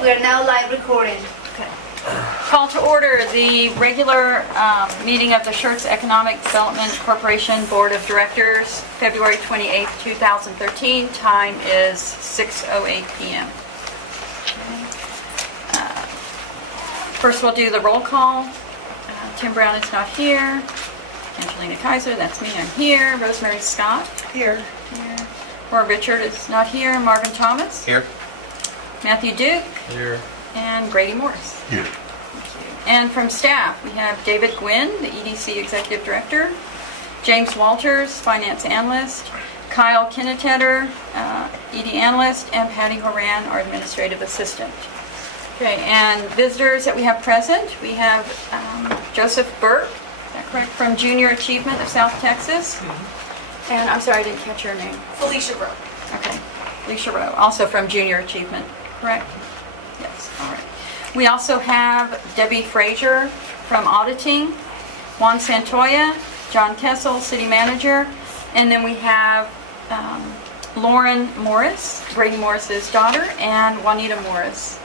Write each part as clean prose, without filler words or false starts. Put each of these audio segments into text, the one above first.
We are now live recording. Okay. Call to order the regular meeting of the SchertzEDCRegMtg022813 Corporation Board of Directors, February 28, 2013. Time is 6:08 p.m. First, we'll do the roll call. Tim Brown is not here. Angelina Kaiser, that's me, I'm here. Rosemary Scott. Here. Roy Richard is not here. Marvin Thomas. Here. Matthew Duke. Here. And Grady Morris. Here. And from staff, we have David Gwynn, the EDC Executive Director, James Walters, Finance Analyst, Kyle Kinnetetter, ED Analyst, and Patty Horan, our Administrative Assistant. Okay, and visitors that we have present, we have Joseph Burke, is that correct, from Junior Achievement of South Texas. Mm-hmm. And I'm sorry, I didn't catch your name. Felicia Rowe. Okay, Felicia Rowe, also from Junior Achievement, correct? Yes, all right. We also have Debbie Frazier from Auditing, Juan Santoya, John Kessel, City Manager, and then we have Lauren Morris, Grady Morris's daughter, and Juanita Morris,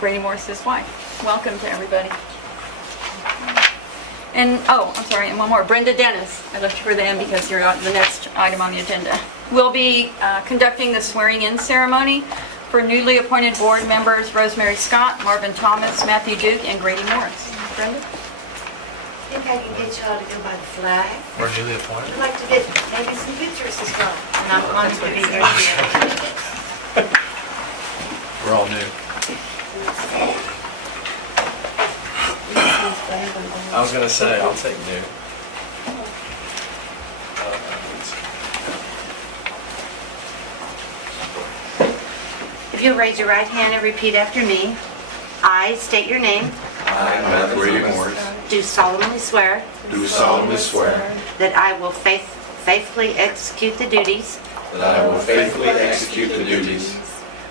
Grady Morris's wife. Welcome to everybody. And, oh, I'm sorry, and one more, Brenda Dennis. I left you for the end because you're on the next item on the agenda. We'll be conducting the swearing-in ceremony for newly appointed board members Rosemary Scott, Marvin Thomas, Matthew Duke, and Grady Morris. Brenda? I think I can get y'all to go by the flag. We're newly appointed. I'd like to get maybe some pictures as well. And I'm honored to be here. We're all new. I was gonna say, I'll take new. If you'll raise your right hand and repeat after me. I state your name. I, Matthew Grady Morris, Do solemnly swear do solemnly swear that I will faithfully execute the duties that I will faithfully execute the duties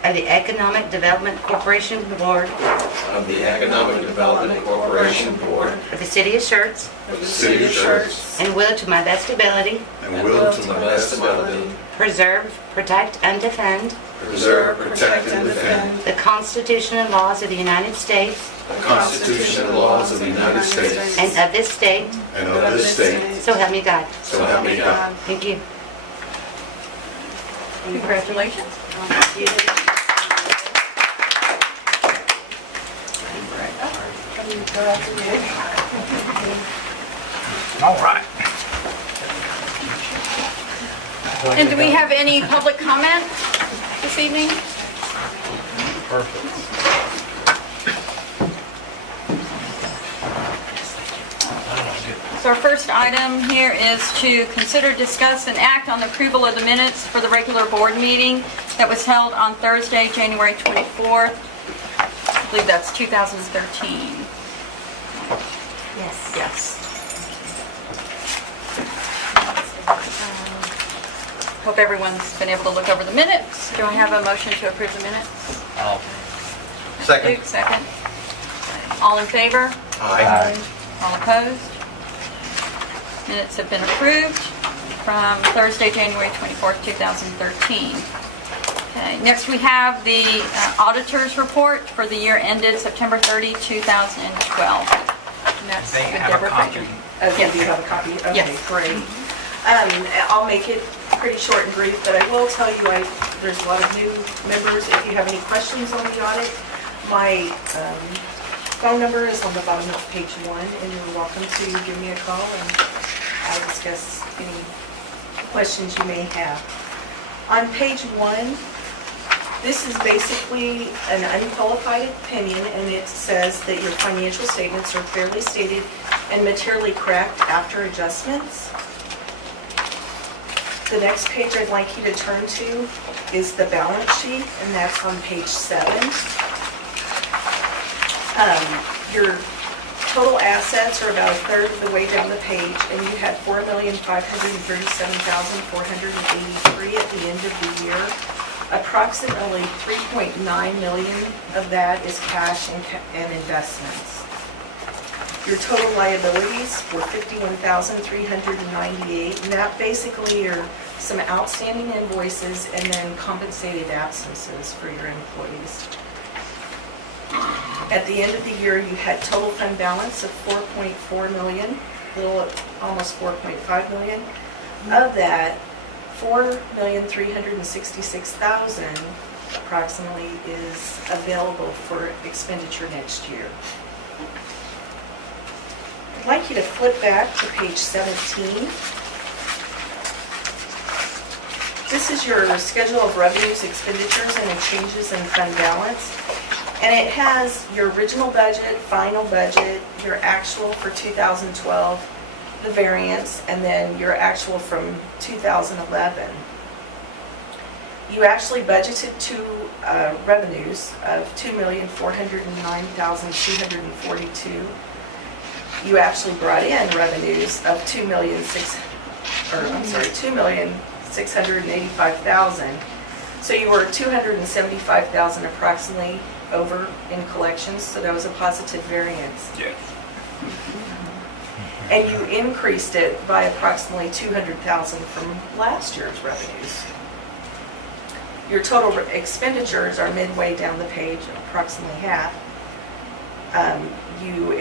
of the Economic Development Corporation Board of the Economic Development Corporation Board of the City of Schertz of the City of Schertz and will, to my best ability, and will to my best ability preserve, protect, and defend preserve, protect, and defend the Constitution and laws of the United States the Constitution and laws of the United States and of this state, and of this state, so help me God. so help me God. Thank you. Congratulations. All right. And do we have any public comment this evening? Perfect. So our first item here is to consider, discuss, and act on the approval of the minutes for the regular board meeting that was held on Thursday, January 24th. I believe that's 2013. Yes. Yes. Hope everyone's been able to look over the minutes. Do I have a motion to approve the minutes? Second. Duke, second. All in favor? Aye. All opposed? Minutes have been approved from Thursday, January 24th, 2013. Okay, next we have the auditor's report for the year ended September 30, 2012. And that's They with have a Deborah copy. Frazier. Okay, Yes. do you have a copy? Okay, Yes. great. I'll make it pretty short and brief, but I will tell you, there's a lot of new members. If you have any questions on the audit, my phone number is on the bottom of page 1, and you're welcome to give me a call, and I'll discuss any questions you may have. On page 1, this is basically an unqualified opinion, and it says that your financial statements are fairly stated and materially correct after adjustments. The next page I'd like you to turn to is the balance sheet, and that's on page 7. Your total assets are about a third of the way down the page, and you had $4,537,483 at the end of the year. Approximately $3.9 million of that is cash and investments. Your total liabilities were $51,398, and that basically are some outstanding invoices and then compensated absences for your employees. At the end of the year, you had total fund balance of 4.4 million, almost 4.5 million. Of that, 4,366,000 approximately is available for expenditure next year. I'd like you to flip back to page 17. This is your schedule of revenues, expenditures, and the changes in fund balance. And it has your original budget, final budget, your actual for 2012, the variance, and then your actual from 2011. You actually budgeted revenues of $2,409,242. You actually brought in revenues of $2,685,000. So you were $275,000 approximately over in collections, so that was a positive variance. Yes. And you increased it by approximately $200,000 from last year's revenues. Your total expenditures are midway down the page, approximately half. You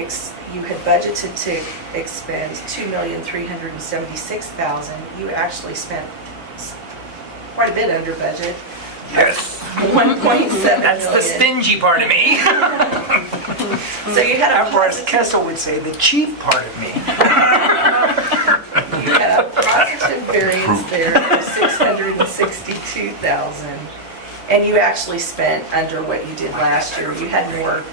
had budgeted to expend $2,376,000. You actually spent quite a bit under budget. Yes. 1.7 That's the million. stingy part of me. So you had a Or as positive, Kessel would say, the cheap part of me. you had a positive variance there of 662,000. And you actually spent under what you did last year. You had more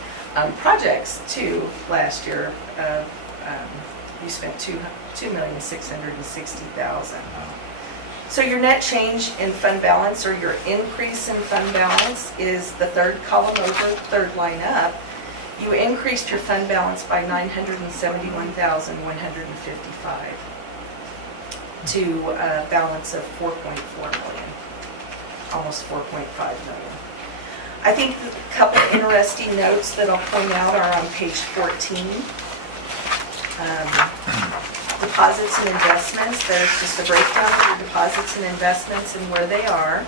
projects too last year. You spent $2,660,000. So your net change in fund balance, or your increase in fund balance, is the third column over, third line up. You increased your fund balance by $971,155 to a balance of $4.4 million, almost $4.5 million. I think a couple interesting notes that I'll point out are on page 14. Deposits and investments, there's just a breakdown of your deposits and investments and where they are.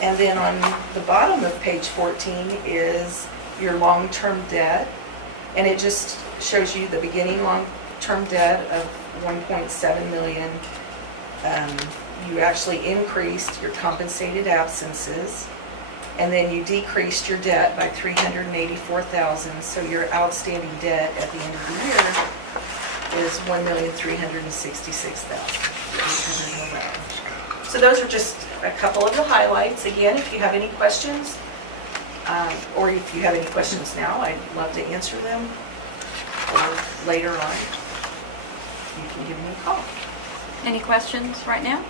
And then on the bottom of page 14 is your long-term debt. And it just shows you the beginning long-term debt of 1.7 million. You actually increased your compensated absences. And then you decreased your debt by $384,000. So your outstanding debt at the end of the year is $1,366,811. So those are just a couple of the highlights. Again, if you have any questions, or if you have any questions now, I'd love to answer them. Or later on, you can give me a call. Any questions right now?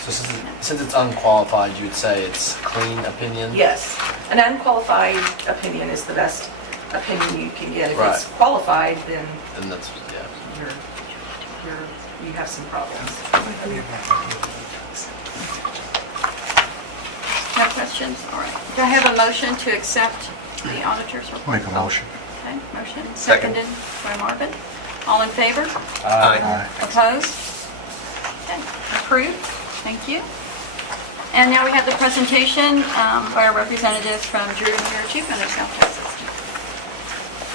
So since it's unqualified, you would say it's clean opinion? Yes, an unqualified opinion is the best opinion you can get. If it's Right. qualified, then And that's, yeah. you have some problems. No questions? All right. Do I have a motion to accept the auditor's report? Make a motion. Okay, motion Second. seconded by Marvin. All in favor? Aye. Opposed? Okay, approved. Thank you. And now we have the presentation by our representatives from Junior Achievement of South Texas.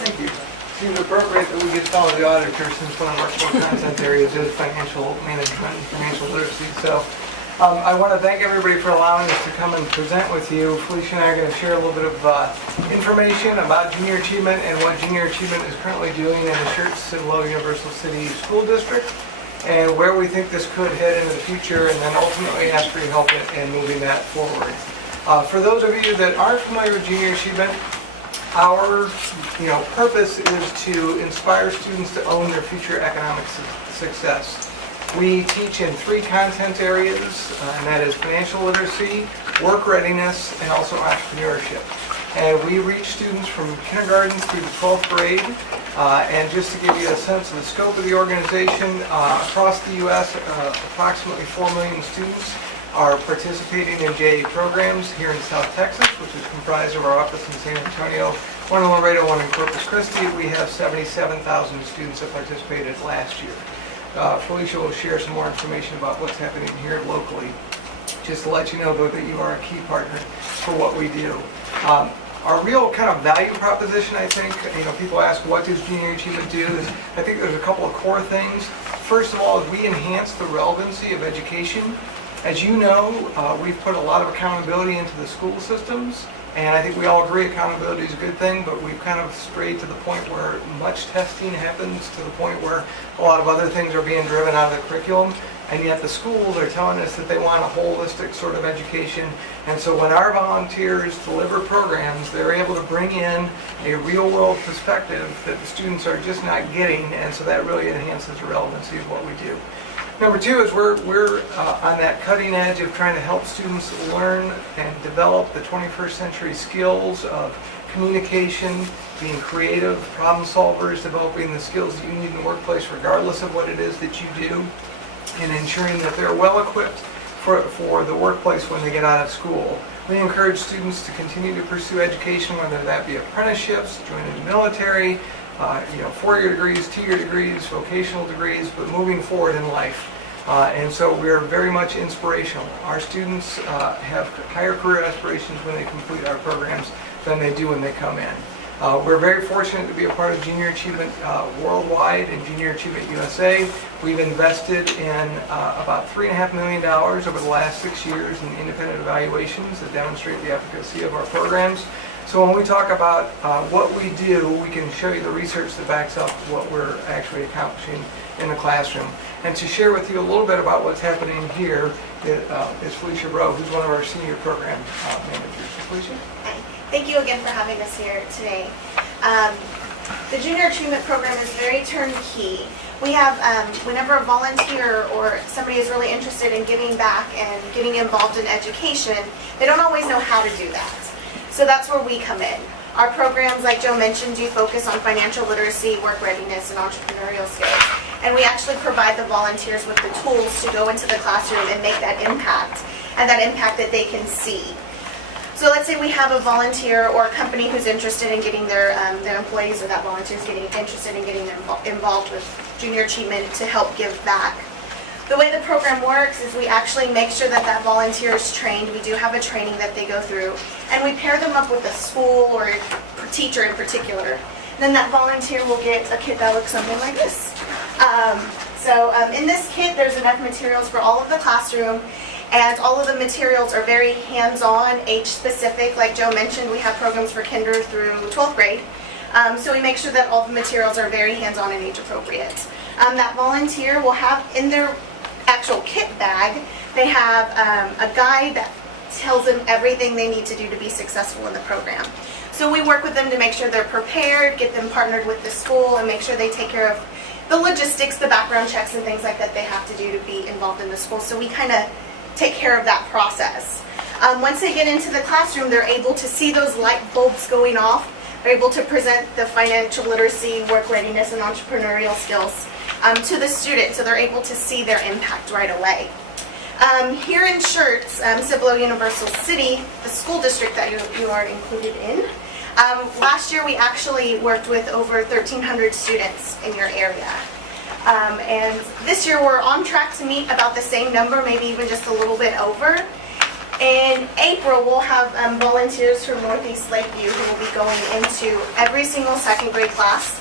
Thank you. Seems appropriate that we get to follow the auditor since one of our core content areas is financial management and financial literacy. So I want to thank everybody for allowing us to come and present with you. Felicia and I are going to share a little bit of information about junior achievement and what junior achievement is currently doing in the Schertz and Low Universal City School District, and where we think this could head into the future, and then ultimately ask for your help in moving that forward. For those of you that aren't familiar with junior achievement, our purpose is to inspire students to own their future economic success. We teach in 3 content areas, and that is financial literacy, work readiness, and also entrepreneurship. And we reach students from kindergarten through the 12th grade. And just to give you a sense of the scope of the organization, across the U.S., approximately 4 million students are participating in JA programs here in South Texas, which is comprised of our office in San Antonio, one in Laredo, one in Corpus Christi. We have 77,000 students that participated last year. Felicia will share some more information about what's happening here locally, just to let you know, though, that you are a key partner for what we do. Our real kind of value proposition, I think, people ask, what does Junior Achievement do? I think there's a couple of core things. First of all, is we enhance the relevancy of education. As you know, we've put a lot of accountability into the school systems, and I think we all agree accountability is a good thing, but we've kind of strayed to the point where much testing happens, to the point where a lot of other things are being driven out of the curriculum, and yet the schools are telling us that they want a holistic sort of education. And so when our volunteers deliver programs, they're able to bring in a real-world perspective that the students are just not getting, and so that really enhances the relevancy of what we do. Number two is we're on that cutting edge of trying to help students learn and develop the 21st century skills of communication, being creative, problem solvers, developing the skills that you need in the workplace regardless of what it is that you do, and ensuring that they're well equipped for the workplace when they get out of school. We encourage students to continue to pursue education, whether that be apprenticeships, joining the military, 4-year degrees, 2-year degrees, vocational degrees, but moving forward in life. And so we're very much inspirational. Our students have higher career aspirations when they complete our programs than they do when they come in. We're very fortunate to be a part of Junior Achievement Worldwide and Junior Achievement USA. We've invested in about $3.5 million over the last 6 years in independent evaluations that demonstrate the efficacy of our programs. So when we talk about what we do, we can show you the research that backs up what we're actually accomplishing in the classroom. And to share with you a little bit about what's happening here is Felicia Rowe, who's one of our senior program managers. Felicia? Thank you again for having us here today. The Junior Achievement Program is very turnkey. We have, whenever a volunteer or somebody is really interested in giving back and getting involved in education, they don't always know how to do that. So that's where we come in. Our programs, like Joe mentioned, do focus on financial literacy, work readiness, and entrepreneurial skills. And we actually provide the volunteers with the tools to go into the classroom and make that impact, and that impact that they can see. So let's say we have a volunteer or a company who's interested in getting their employees, or that volunteer is getting interested in getting them involved with Junior Achievement to help give back. The way the program works is we actually make sure that that volunteer is trained. We do have a training that they go through, and we pair them up with a school or a teacher in particular. And then that volunteer will get a kit that looks something like this. In this kit, there's enough materials for all of the classroom, and all of the materials are very hands-on, age-specific. Like Joe mentioned, we have programs for kinder through 12th grade. So we make sure that all the materials are very hands-on and age-appropriate. That volunteer will have in their actual kit bag, they have a guide that tells them everything they need to do to be successful in the program. So we work with them to make sure they're prepared, get them partnered with the school, and make sure they take care of the logistics, the background checks, and things like that they have to do to be involved in the school. So we kind of take care of that process. Once they get into the classroom, they're able to see those light bulbs going off. They're able to present the financial literacy, work readiness, and entrepreneurial skills to the student, so they're able to see their impact right away. Here in Schertz, Cibolo Universal City, the school district that you are included in, last year we actually worked with over 1,300 students in your area. And this year we're on track to meet about the same number, maybe even just a little bit over. In April, we'll have volunteers from Northeast Lakeview who will be going into every single second grade class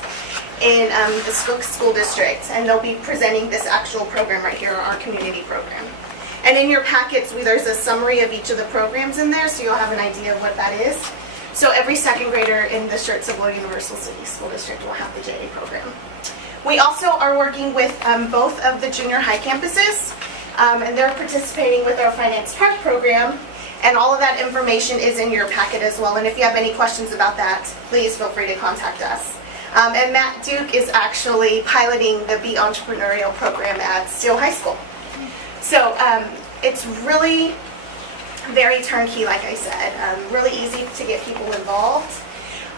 in the school district, and they'll be presenting this actual program right here, our community program. And in your packets, there's a summary of each of the programs in there, so you'll have an idea of what that is. So every second grader in the SchertzEDCRegMtg022813 Universal City School District will have the JA program. We also are working with both of the junior high campuses, and they're participating with our Finance Park program, and all of that information is in your packet as well. And if you have any questions about that, please feel free to contact us. And Matt Duke is actually piloting the Be Entrepreneurial program at Steele High School. So it's really very turnkey, like I said, really easy to get people involved.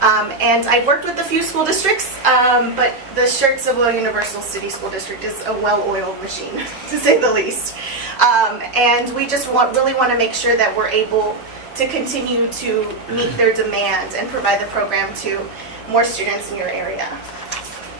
And I've worked with a few school districts, but the SchertzEDCRegMtg022813 Universal City School District is a well-oiled machine, to say the least. And we just really want to make sure that we're able to continue to meet their demands and provide the program to more students in your area.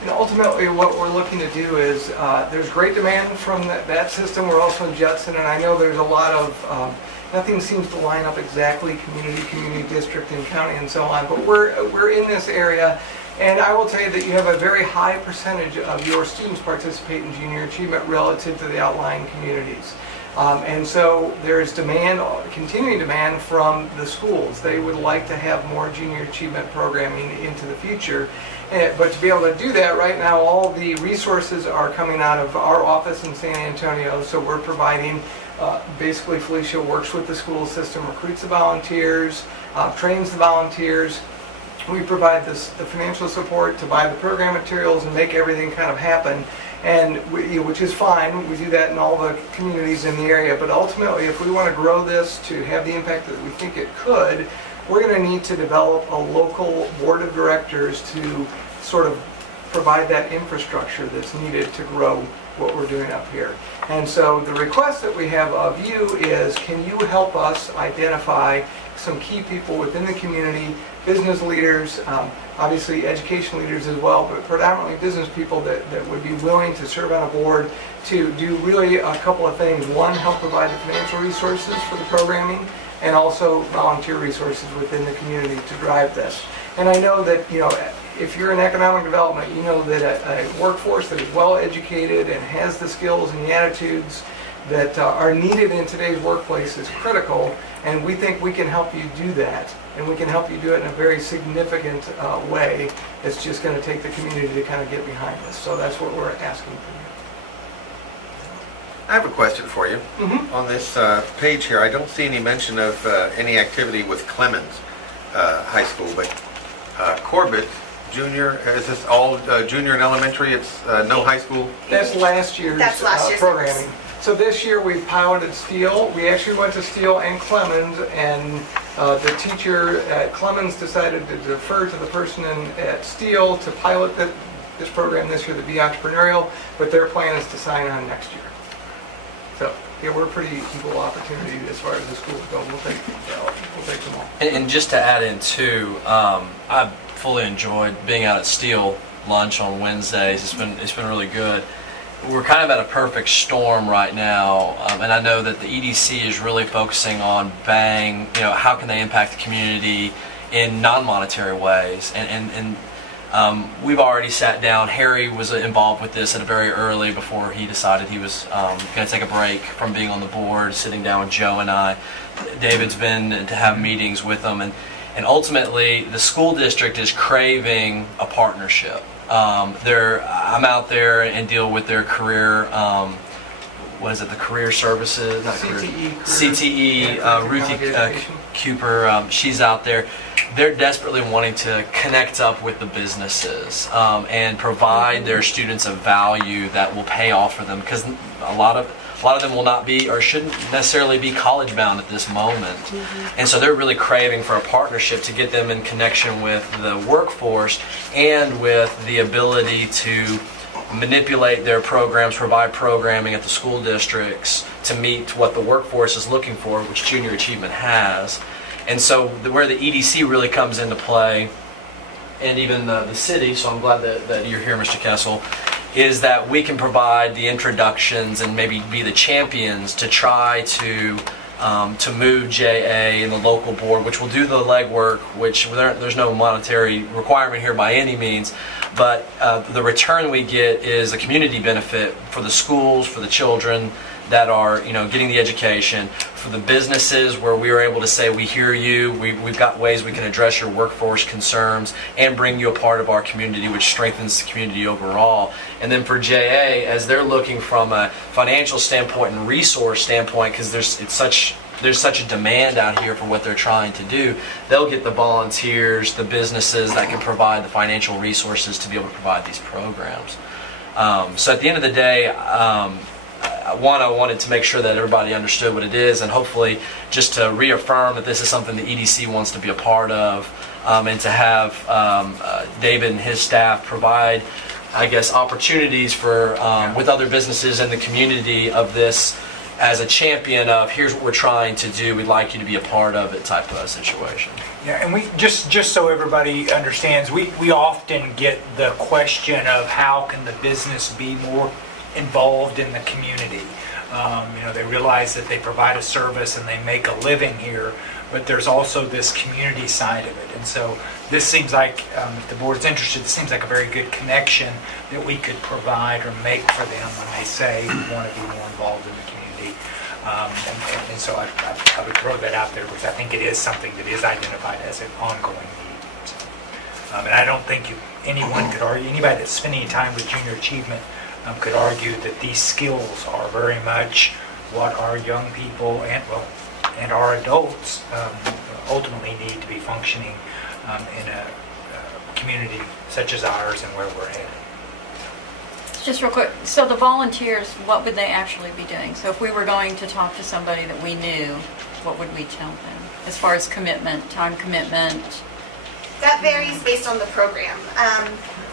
And ultimately, what we're looking to do is, there's great demand from that system. We're also in Jetson, and I know there's a lot of Nothing seems to line up exactly, community, district, and county, and so on. But we're in this area, and I will tell you that you have a very high percentage of your students participate in junior achievement relative to the outlying communities. And so there's demand, continuing demand from the schools. They would like to have more junior achievement programming into the future. But to be able to do that, right now all the resources are coming out of our office in San Antonio. So we're providing, basically Felicia works with the school system, recruits the volunteers, trains the volunteers. We provide the financial support to buy the program materials and make everything kind of happen. And which is fine, we do that in all the communities in the area, but ultimately if we want to grow this to have the impact that we think it could, we're going to need to develop a local board of directors to sort of provide that infrastructure that's needed to grow what we're doing up here. And so the request that we have of you is, can you help us identify some key people within the community, business leaders, obviously education leaders as well, but predominantly business people that would be willing to serve on a board to do really a couple of things. One, help provide the financial resources for the programming, and also volunteer resources within the community to drive this. And I know that, if you're in economic development, you know that a workforce that is well educated and has the skills and the attitudes that are needed in today's workplace is critical, and we think we can help you do that, and we can help you do it in a very significant way. It's just going to take the community to kind of get behind this. So that's what we're asking for you. I have a question for you. On this page here, I don't see any mention of any activity with Clemens High School, but Corbett Junior, is this all junior and elementary? It's no high school? That's last year's programming. So this year we've piloted Steele. We actually went to Steele and Clemens, and the teacher at Clemens decided to defer to the person at Steele to pilot this program this year to be entrepreneurial, but their plan is to sign on next year. So yeah, we're pretty equal opportunity as far as the schools go. We'll take them all. And just to add in too, I've fully enjoyed being out at Steele lunch on Wednesdays. It's been really good. We're kind of at a perfect storm right now, and I know that the EDC is really focusing on how can they impact the community in non-monetary ways, and we've already sat down. Harry was involved with this at a very early before he decided he was going to take a break from being on the board, sitting down with Joe and I. David's been to have meetings with them, and ultimately the school district is craving a partnership. I'm out there and deal with their career, the career services? Not CTE, Ruthie Cooper, she's out there. They're desperately wanting to connect up with the businesses and provide their students a value that will pay off for them, because a lot of them will not be or shouldn't necessarily be college bound at this moment. And so they're really craving for a partnership to get them in connection with the workforce and with the ability to manipulate their programs, provide programming at the school districts to meet what the workforce is looking for, which junior achievement has. And so where the EDC really comes into play, and even the city, so I'm glad that you're here, Mr. Kessel, is that we can provide the introductions and maybe be the champions to try to move JA and the local board, which will do the legwork, which there's no monetary requirement here by any means, but the return we get is a community benefit for the schools, for the children that are getting the education, for the businesses where we were able to say, we hear you, we've got ways we can address your workforce concerns and bring you a part of our community, which strengthens the community overall. And then for JA, as they're looking from a financial standpoint and resource standpoint, because there's such a demand out here for what they're trying to do, they'll get the volunteers, the businesses that can provide the financial resources to be able to provide these programs. So at the end of the day, I wanted to make sure that everybody understood what it is, and hopefully just to reaffirm that this is something the EDC wants to be a part of, and to have David and his staff provide, I guess, opportunities for with other businesses in the community of this as a champion of, here's what we're trying to do, we'd like you to be a part of it type of situation. Yeah, and we just so everybody understands, we often get the question of how can the business be more involved in the community. They realize that they provide a service and they make a living here, but there's also this community side of it. And so this seems like, if the board's interested, this seems like a very good connection that we could provide or make for them when they say we want to be more involved in the community. And so I would throw that out there because I think it is something that is identified as an ongoing need. So, and I don't think anyone could argue, anybody that's spending time with junior achievement could argue that these skills are very much what our young people and our adults ultimately need to be functioning in a community such as ours and where we're headed. Just real quick, so the volunteers, what would they actually be doing? So if we were going to talk to somebody that we knew, what would we tell them? As far as commitment, time commitment? That varies based on the program.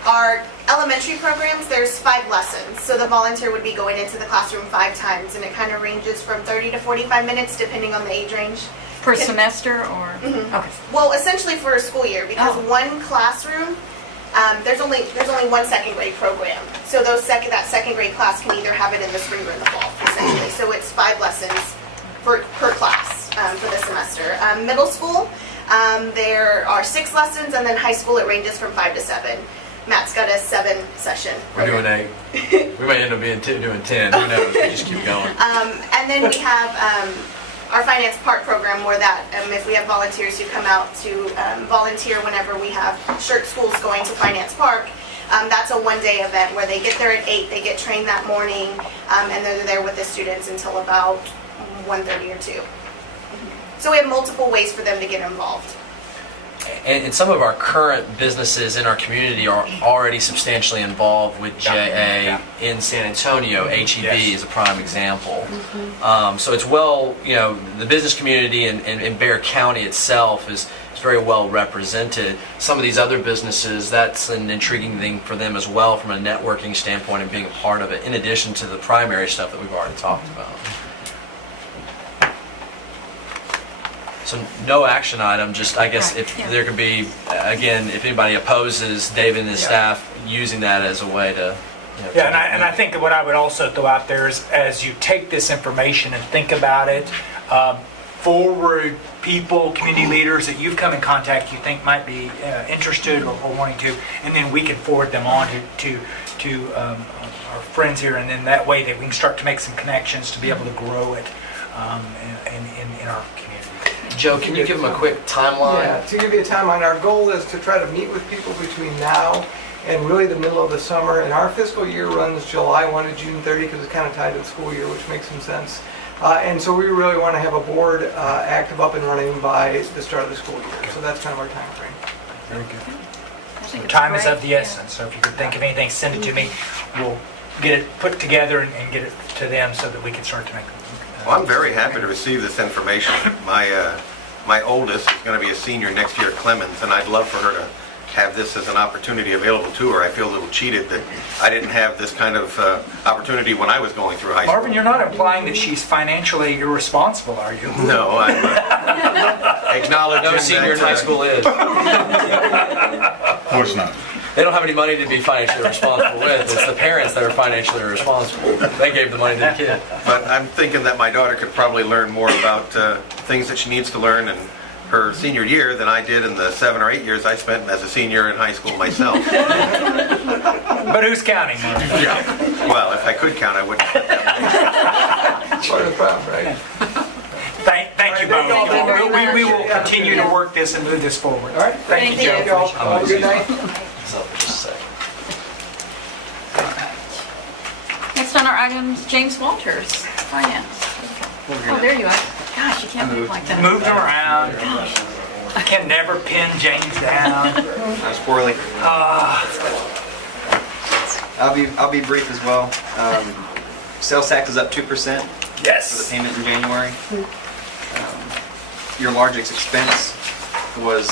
Our elementary programs, there's 5 lessons. So the volunteer would be going into the classroom 5 times, and it kind of ranges from 30 to 45 minutes depending on the age range. Per semester or? Mhm. Okay. Well, essentially for a school year, because one classroom, there's only one second grade program. So that second grade class can either have it in the spring or in the fall, essentially. So it's 5 lessons per class for the semester. Middle school, there are 6 lessons, and then high school it ranges from 5 to 7. Matt's got a 7 session. We're doing 8. We may end up doing 10. Who knows? We just keep going. And then we have our Finance Park program where that, if we have volunteers who come out to volunteer whenever we have shirt schools going to Finance Park, that's a one-day event where they get there at 8, they get trained that morning, and they're there with the students until about 1:30 or 2. So we have multiple ways for them to get involved. And some of our current businesses in our community are already substantially involved with JA in San Antonio. HEB is a prime example. So it's the business community in Bexar County itself is very well represented. Some of these other businesses, that's an intriguing thing for them as well from a networking standpoint and being a part of it, in addition to the primary stuff that we've already talked about. So no action item, just I guess if there could be, again, if anybody opposes David and his staff using that as a way to... And I think what I would also throw out there is as you take this information and think about it, forward people, community leaders that you've come in contact you think might be interested or wanting to, and then we can forward them on to our friends here, and then that way that we can start to make some connections to be able to grow it in our community. Joe, can you give them a quick timeline? Yeah, to give you a timeline, our goal is to try to meet with people between now and really the middle of the summer. And our fiscal year runs July 1 to June 30 because it's kind of tied to the school year, which makes some sense. And so we really want to have a board active up and running by the start of the school year. So that's kind of our time frame. Very good. So time is of the essence. So if you could think of anything, send it to me. We'll get it put together and get it to them so that we can start to make. Well, I'm very happy to receive this information. My oldest is going to be a senior next year at Clemens, and I'd love for her to have this as an opportunity available to her. I feel a little cheated that I didn't have this kind of opportunity when I was going through high school. Marvin, you're not implying that she's financially irresponsible, are you? No, I'm acknowledging No senior in high school is. Of course not. They don't have any money to be financially responsible with. It's the parents that are financially responsible. They gave the money to the kid. But I'm thinking that my daughter could probably learn more about things that she needs to learn in her senior year than I did in the 7 or 8 years I spent as a senior in high school myself. But who's counting, Marvin? Yeah. Well, if I could count, I wouldn't. Part of the problem, right? Thank you both. We will continue to work this and move this forward. All right. Thank you, Thank you Joe. all. Have a good night. So, just a second. Next on our items, James Walters, Finance. Oh, there you are. Gosh, you can't move like that. Moved around. I can never pin James down. I was poorly. I'll be brief as well. Sales tax is up 2% for the Yes. payment in January. Your largest expense was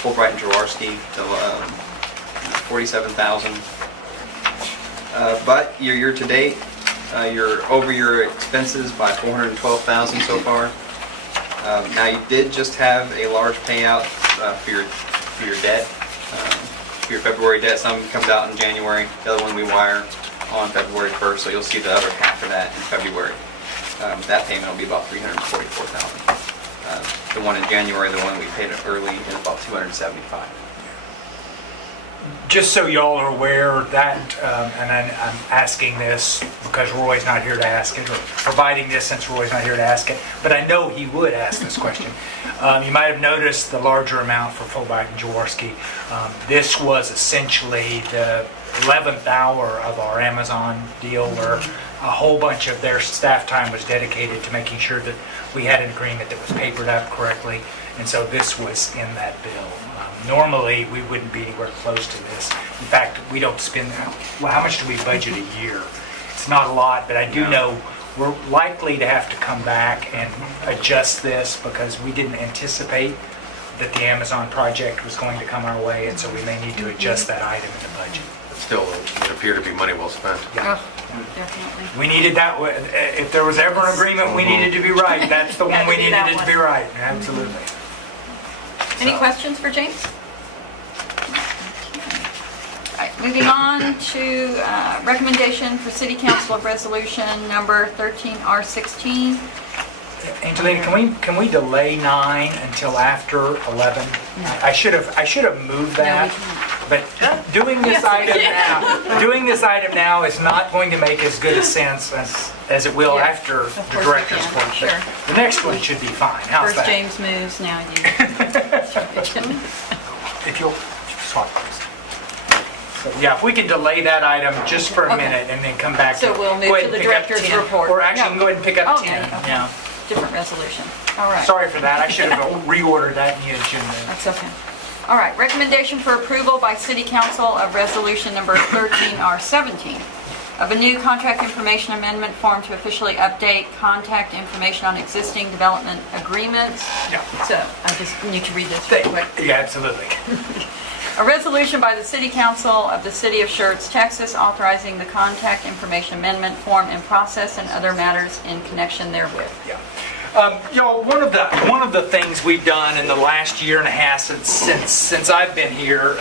Fulbright and Jaworski, the $47,000. But your year to date, you're over your expenses by $412,000 so far. Now you did just have a large payout for your debt, for your February debt. Some comes out in January. The other one we wire on February 1st, so you'll see the other half of that in February. That payment will be about $344,000. The one in January, the one we paid early, is about $275,000. Just so y'all are aware that, and I'm asking this because Roy's not here to ask it, or providing this since Roy's not here to ask it, but I know he would ask this question. You might have noticed the larger amount for Fulbright and Jaworski. This was essentially the 11th hour of our Amazon deal, where a whole bunch of their staff time was dedicated to making sure that we had an agreement that was papered up correctly, and so this was in that bill. Normally, we wouldn't be anywhere close to this. In fact, we don't spend, well, how much do we budget a year? It's not a lot, but I do know we're likely to have to come back and adjust this because we didn't anticipate that the Amazon project was going to come our way, and so we may need to adjust that item in the budget. Still, it would appear to be money well spent. Oh, definitely. We needed that, if there was ever an agreement we needed to be right, that's the one we needed that it to one. be right, absolutely. Any questions for James? All right, moving on to recommendation for City Council of Resolution number 13R16. Angelina, can we delay 9 until after 11? I should have moved that. But doing this item now is not going to make as good a sense as it will Yeah, after of the course director's we can, report. sure. The next one should be fine. How's First that? James moves, now you. If you'll swap those. So, yeah, if we can delay that item just for a Okay. minute and then come back. So we'll move go ahead to and the pick up director's 10. report. Or actually, Yeah. you can go ahead and pick up Oh, 10. yeah, okay. Yeah. Different resolution. All right. Sorry for that. I should have reordered that in the agenda. That's okay. All right, recommendation for approval by City Council of Resolution number 13R17 of a new contract information amendment form to officially update contact information on existing development agreements. Yeah. So I just need to read this real quick. Yeah, absolutely. A resolution by the City Council of the City of Schertz, Texas, authorizing the contact information amendment form and process and other matters in connection therewith. Yeah. Y'all, one of the things we've done in the last year and a half since I've been here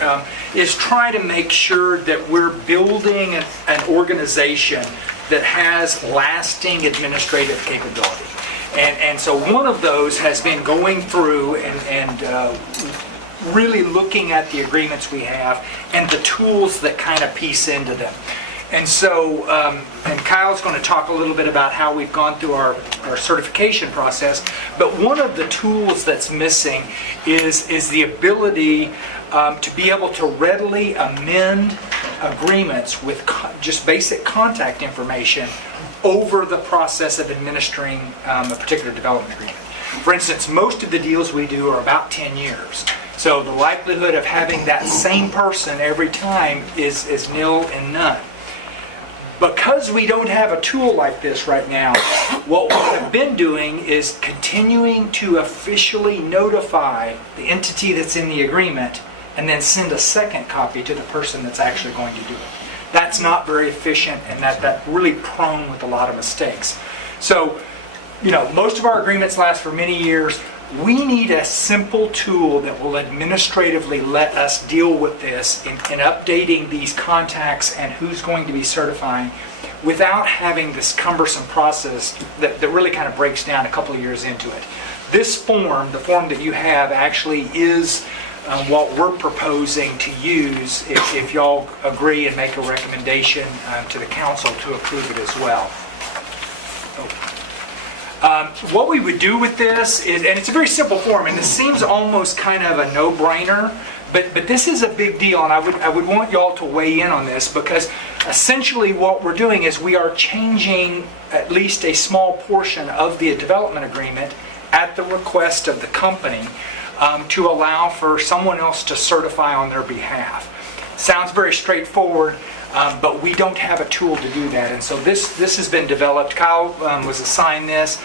is try to make sure that we're building an organization that has lasting administrative capability. And so one of those has been going through and really looking at the agreements we have and the tools that kind of piece into them. And so, and Kyle's going to talk a little bit about how we've gone through our certification process, but one of the tools that's missing is the ability to be able to readily amend agreements with just basic contact information over the process of administering a particular development agreement. For instance, most of the deals we do are about 10 years. So the likelihood of having that same person every time is nil and none. Because we don't have a tool like this right now, what we have been doing is continuing to officially notify the entity that's in the agreement and then send a second copy to the person that's actually going to do it. That's not very efficient, and that's really prone with a lot of mistakes. So, most of our agreements last for many years. We need a simple tool that will administratively let us deal with this in updating these contacts and who's going to be certifying without having this cumbersome process that really kind of breaks down a couple of years into it. This form, the form that you have, actually is what we're proposing to use if y'all agree and make a recommendation to the council to approve it as well. What we would do with this is, and it's a very simple form, and this seems almost kind of a no-brainer, but this is a big deal, and I would want y'all to weigh in on this, because essentially what we're doing is we are changing at least a small portion of the development agreement at the request of the company to allow for someone else to certify on their behalf. Sounds very straightforward. But we don't have a tool to do that, and so this has been developed. Kyle was assigned this,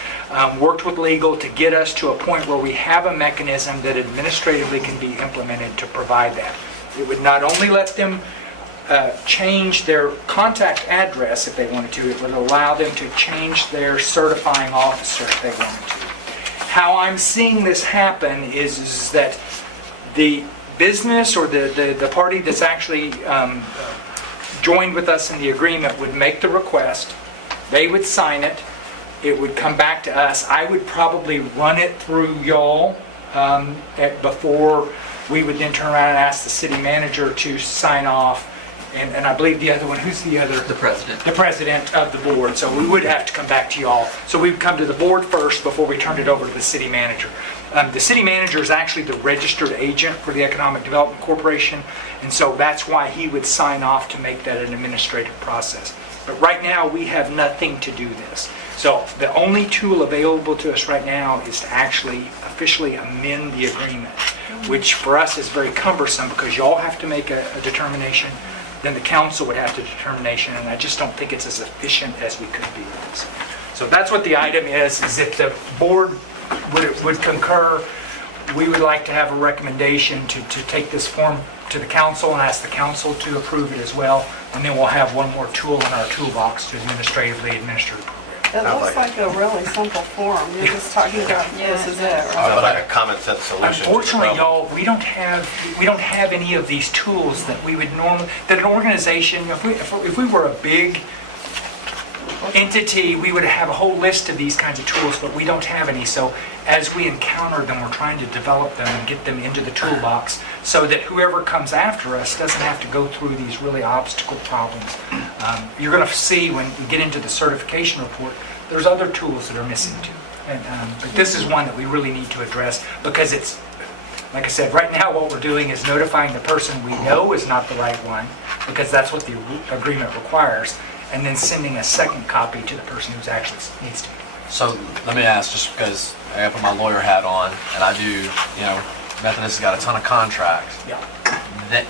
worked with legal to get us to a point where we have a mechanism that administratively can be implemented to provide that. It would not only let them change their contact address if they wanted to, it would allow them to change their certifying officer if they wanted to. How I'm seeing this happen is that the business or the party that's actually joined with us in the agreement would make the request, they would sign it, It would come back to us. I would probably run it through y'all before we would then turn around and ask the city manager to sign off. And I believe the other one, who's the other? The president. The president of the board. So we would have to come back to y'all. So we would come to the board first before we turned it over to the city manager. The city manager is actually the registered agent for the Economic Development Corporation, and so that's why he would sign off to make that an administrative process. But right now, we have nothing to do this. So the only tool available to us right now is to actually officially amend the agreement, which for us is very cumbersome because y'all have to make a determination, then the council would have to determination, and I just don't think it's as efficient as we could be with this. So that's what the item is if the board would concur, we would like to have a recommendation to take this form to the council and ask the council to approve it as well, and then we'll have one more tool in our toolbox to administratively administer the program. It looks like a really simple form. You're just talking about this is it, right? Sounds like a common sense solution. to the Unfortunately, problem. y'all, we don't have any of these tools that we would normally, that an organization, if we were a big entity, we would have a whole list of these kinds of tools, but we don't have any. So as we encounter them, we're trying to develop them and get them into the toolbox so that whoever comes after us doesn't have to go through these really obstacle problems. You're going to see when we get into the certification report, there's other tools that are missing too. But this is one that we really need to address because it's, like I said, right now what we're doing is notifying the person we know is not the right one, because that's what the agreement requires, and then sending a second copy to the person who's actually needs to be. So let me ask, just because I got to put my lawyer hat on, and I do, Methodist has got a ton of contracts, Yeah. that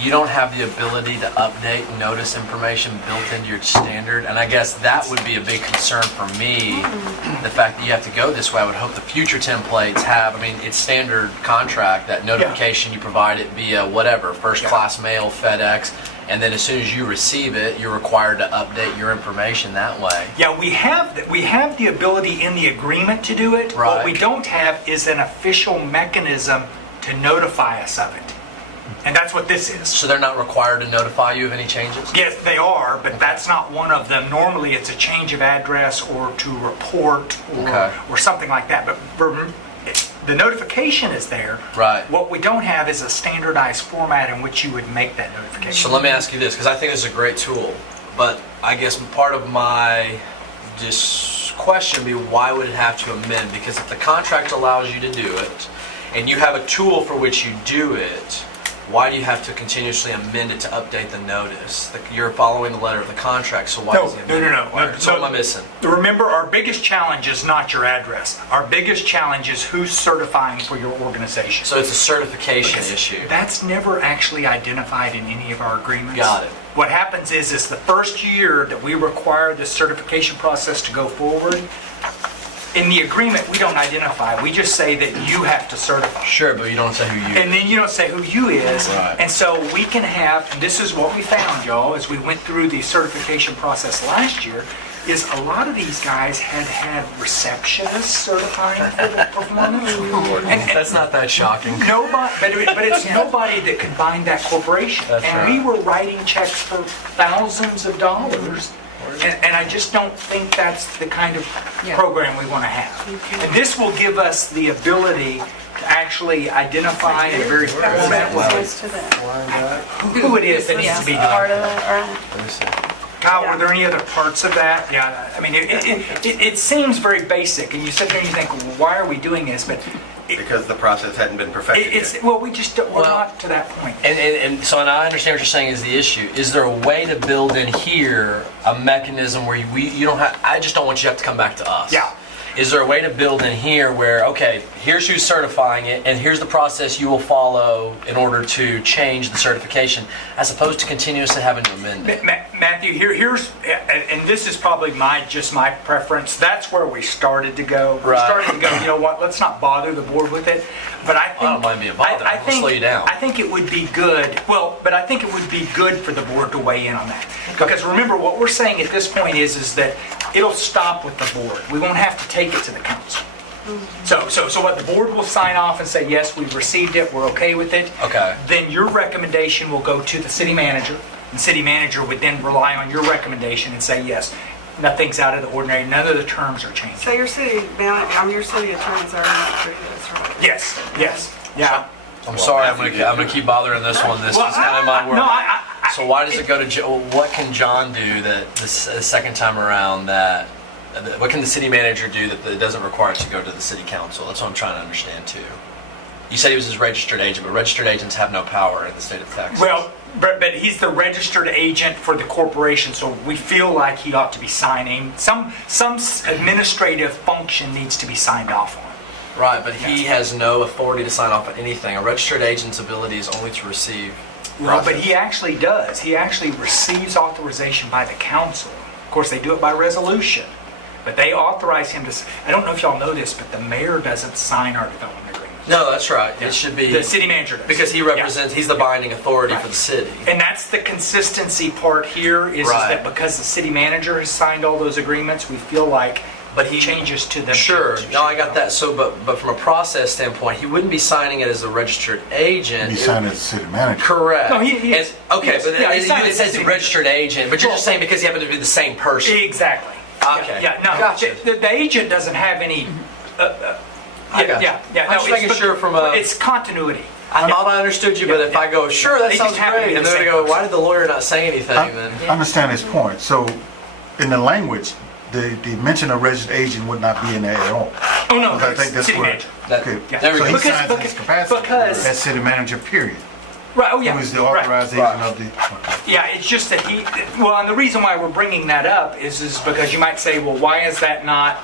you don't have the ability to update notice information built into your standard, and I guess that would be a big concern for me, the fact that you have to go this way. I would hope the future templates have, it's standard contract, that notification you provide it via whatever, first class mail, FedEx, and then as soon as you receive it, you're required to update your information that way. Yeah, we have the ability in the agreement to do it. Right. What we don't have is an official mechanism to notify us of it. And that's what this is. So they're not required to notify you of any changes? Yes, they are, but that's not one of them. Normally, it's a change of address or to report or something like that. But the notification is there. Right. What we don't have is a standardized format in which you would make that notification. So let me ask you this, because I think this is a great tool, but I guess part of my question would be, why would it have to amend? Because if the contract allows you to do it, and you have a tool for which you do it, why do you have to continuously amend it to update the notice? You're following the letter of the contract, so why does the amendment require it? So what am I missing? Remember, our biggest challenge is not your address. Our biggest challenge is who's certifying for your organization. So it's a certification issue. That's never actually identified in any of our agreements. Got it. What happens is the first year that we require this certification process to go forward, in the agreement, we don't identify. We just say that you have to certify. Sure, but you don't say who you And then you don't say who you is. Right. And so we can have, and this is what we found, y'all, as we went through the certification process last year, is a lot of these guys had receptionists certifying for the performance. And That's not that shocking. nobody, but it's nobody that could bind that corporation. That's and right. we were writing checks for thousands of dollars. And I just don't think that's the kind of program we want to have. And this will give us the ability to actually identify in a very format way who it is that needs to be Part done. of it, right? Let me see. Kyle, were there any other parts of that? Yeah, it seems very basic, and you sit there and you think, well, why are we doing this? But Because the process hadn't been perfected yet. well, we're not to that point. And so I understand what you're saying is the issue. Is there a way to build in here a mechanism where you don't have, I just don't want you to have to come back to us. Yeah. Is there a way to build in here where, okay, here's who's certifying it, and here's the process you will follow in order to change the certification, as opposed to continuously having to amend it? Matthew, here's, and this is probably my preference. That's where we started to go. We Right. started to go, you know what, let's not bother the board with it. But I think, I don't mind being bothered. I'm gonna slow you down. I think it would be good, but I think it would be good for the board to weigh in on that. Because remember, what we're saying at this point is that it'll stop with the board. We won't have to take it to the council. So what the board will sign off and say, yes, we've received it, we're okay with it. Okay. Then your recommendation will go to the city manager. The city manager would then rely on your recommendation and say, yes, Nothing's out of the ordinary. None of the terms are changing. So your city manager, your city attorney's already treated this, right? Yes, yes, yeah. I'm sorry, I'm gonna keep bothering this one. This is kind of my work. No, So why does it go to, what can John do that the second time around what can the city manager do that doesn't require it to go to the city council? That's what I'm trying to understand too. You said he was his registered agent, but registered agents have no power in the state of Texas. Well, but he's the registered agent for the corporation, so we feel like he ought to be signing. Some administrative function needs to be signed off on. Right, but he has no authority to sign off on anything. A registered agent's ability is only to receive. Well, but he actually does. He actually receives authorization by the council. Of course, they do it by resolution, but they authorize him to. I don't know if y'all know this, but the mayor doesn't sign our development agreement. No, that's right. Yeah. It should be The city manager does. because he represents. He's the binding authority Right. for the city. And that's the consistency part here is Right. that because the city manager has signed all those agreements, we feel like But he changes to them. Sure. No, I got that. So, but from a process standpoint, he wouldn't be signing it as a registered agent. He signed as city manager. Correct. No, he is. Okay, He is. but Yeah, he signed it as says city registered agent, but you're just saying because you happen to be the same person. Exactly. Okay. Yeah, no, Gotcha. the agent doesn't have any. I got you. Yeah. I'm just making sure from a. It's continuity. I thought I understood you, but if I go, sure, that They sounds just happen to great, be and the then they same go, person. why did the lawyer not say anything? I Then understand his point. So in the language, the mention of registered agent would not be in there at all. Oh no, Because I think that's city where. manager. Okay. Yeah. There we So go. he Because- signs in his capacity because- as city manager, period. Right. Oh yeah. Who is the Right. authorized agent of the, okay. Yeah, it's just that he. Well, and the reason why we're bringing that up is because you might say, well, why is that not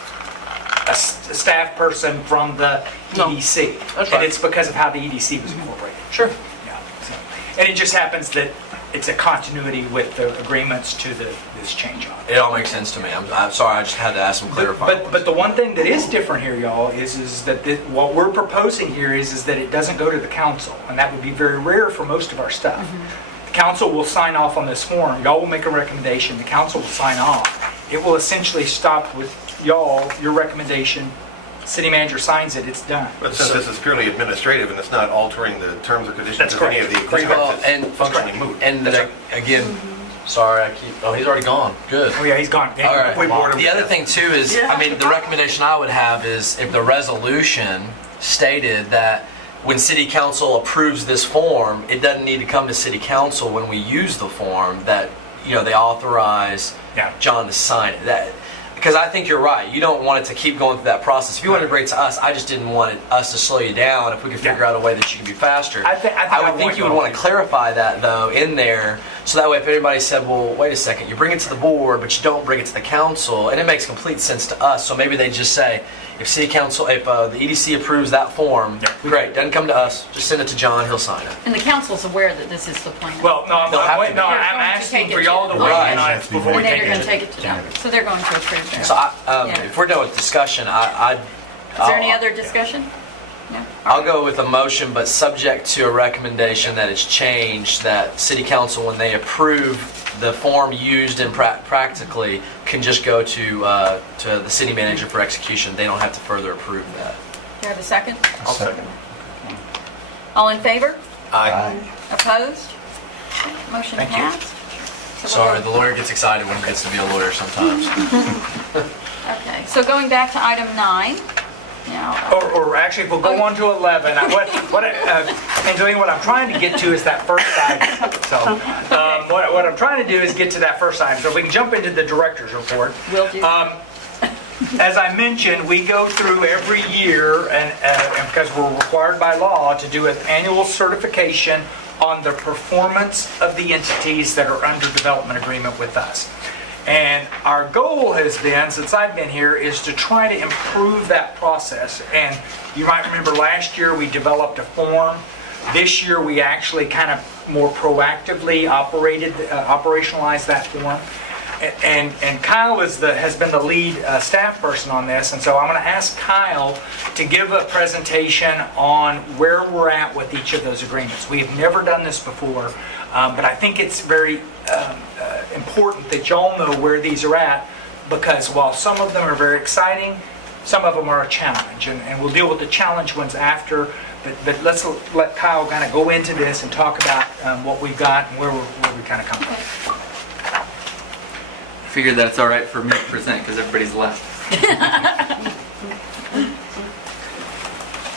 a staff person from the EDC? that's And right. it's because of how the EDC was incorporated. sure. Yeah. So, and it just happens that it's a continuity with the agreements to this change on it. It all makes sense to me. I'm sorry, I just had to ask some clarifying. But the one thing that is different here, y'all, is that what we're proposing here is that it doesn't go to the council, and that would be very rare for most of our stuff. The council will sign off on this form. Y'all will make a recommendation. The council will sign off. It will essentially stop with y'all, your recommendation. City manager signs it. It's done. But since this is purely administrative and it's not altering the terms or conditions That's of any correct. of the That's agreements, and it's functionally moot. And That's right. again, sorry, he's already gone. Good. Oh yeah, he's gone. All right. We bored him The to other death. thing too is, I mean, the recommendation I would have is if the resolution stated that when city council approves this form, it doesn't need to come to city council when we use the form, that, they authorize Yeah. John to sign it. Because I think you're right. You don't want it to keep going through that process. If you wanted to bring it to us, I just didn't want us to slow you down. If we could figure out a way that you could be faster. I would think you would want to clarify that, though, in there, so that way if anybody said, well, wait a second, you bring it to the board, but you don't bring it to the council, and it makes complete sense to us, so maybe they just say, if city council, if the EDC approves that form, great, doesn't come to us, just send it to John, he'll sign it. And the council's aware that this is the plan. Well, no, They'll have to I'm be. no, They're I'm going to asking take it for to y'all to the weigh Right. in on it before we And then take you're going to it. take it to them. So they're going to approve that. So Yeah. if we're done with discussion, Is there any other discussion? No? I'll go with a motion, but subject to a recommendation that it's changed, that city council, when they approve the form used in practically, can just go to the city manager for execution. They don't have to further approve that. Do you have a second? I'll second. All in favor? Aye. Opposed? Motion Thank you. passed. So we'll Sorry, go- the lawyer gets excited when he gets to be a lawyer sometimes. Okay, so going back to item 9. Now, Or actually, if we'll go on to 11, Angelina, what I'm trying to get to is that first item. So, what I'm trying to do is get to that first item. So if we can jump into the director's report. will do. As I mentioned, we go through every year, and because we're required by law to do an annual certification on the performance of the entities that are under development agreement with us. And our goal has been, since I've been here, is to try to improve that process. And you might remember last year we developed a form. This year we actually kind of more proactively operationalized that form. And Kyle has been the lead staff person on this, and so I'm going to ask Kyle to give a presentation on where we're at with each of those agreements. We have never done this before, but I think it's very important that y'all know where these are at, because while some of them are very exciting, some of them are a challenge, and we'll deal with the challenge ones after. But let's let Kyle kind of go into this and talk about what we've got and where we kind of come from. figured that it's all right for me to present because everybody's left.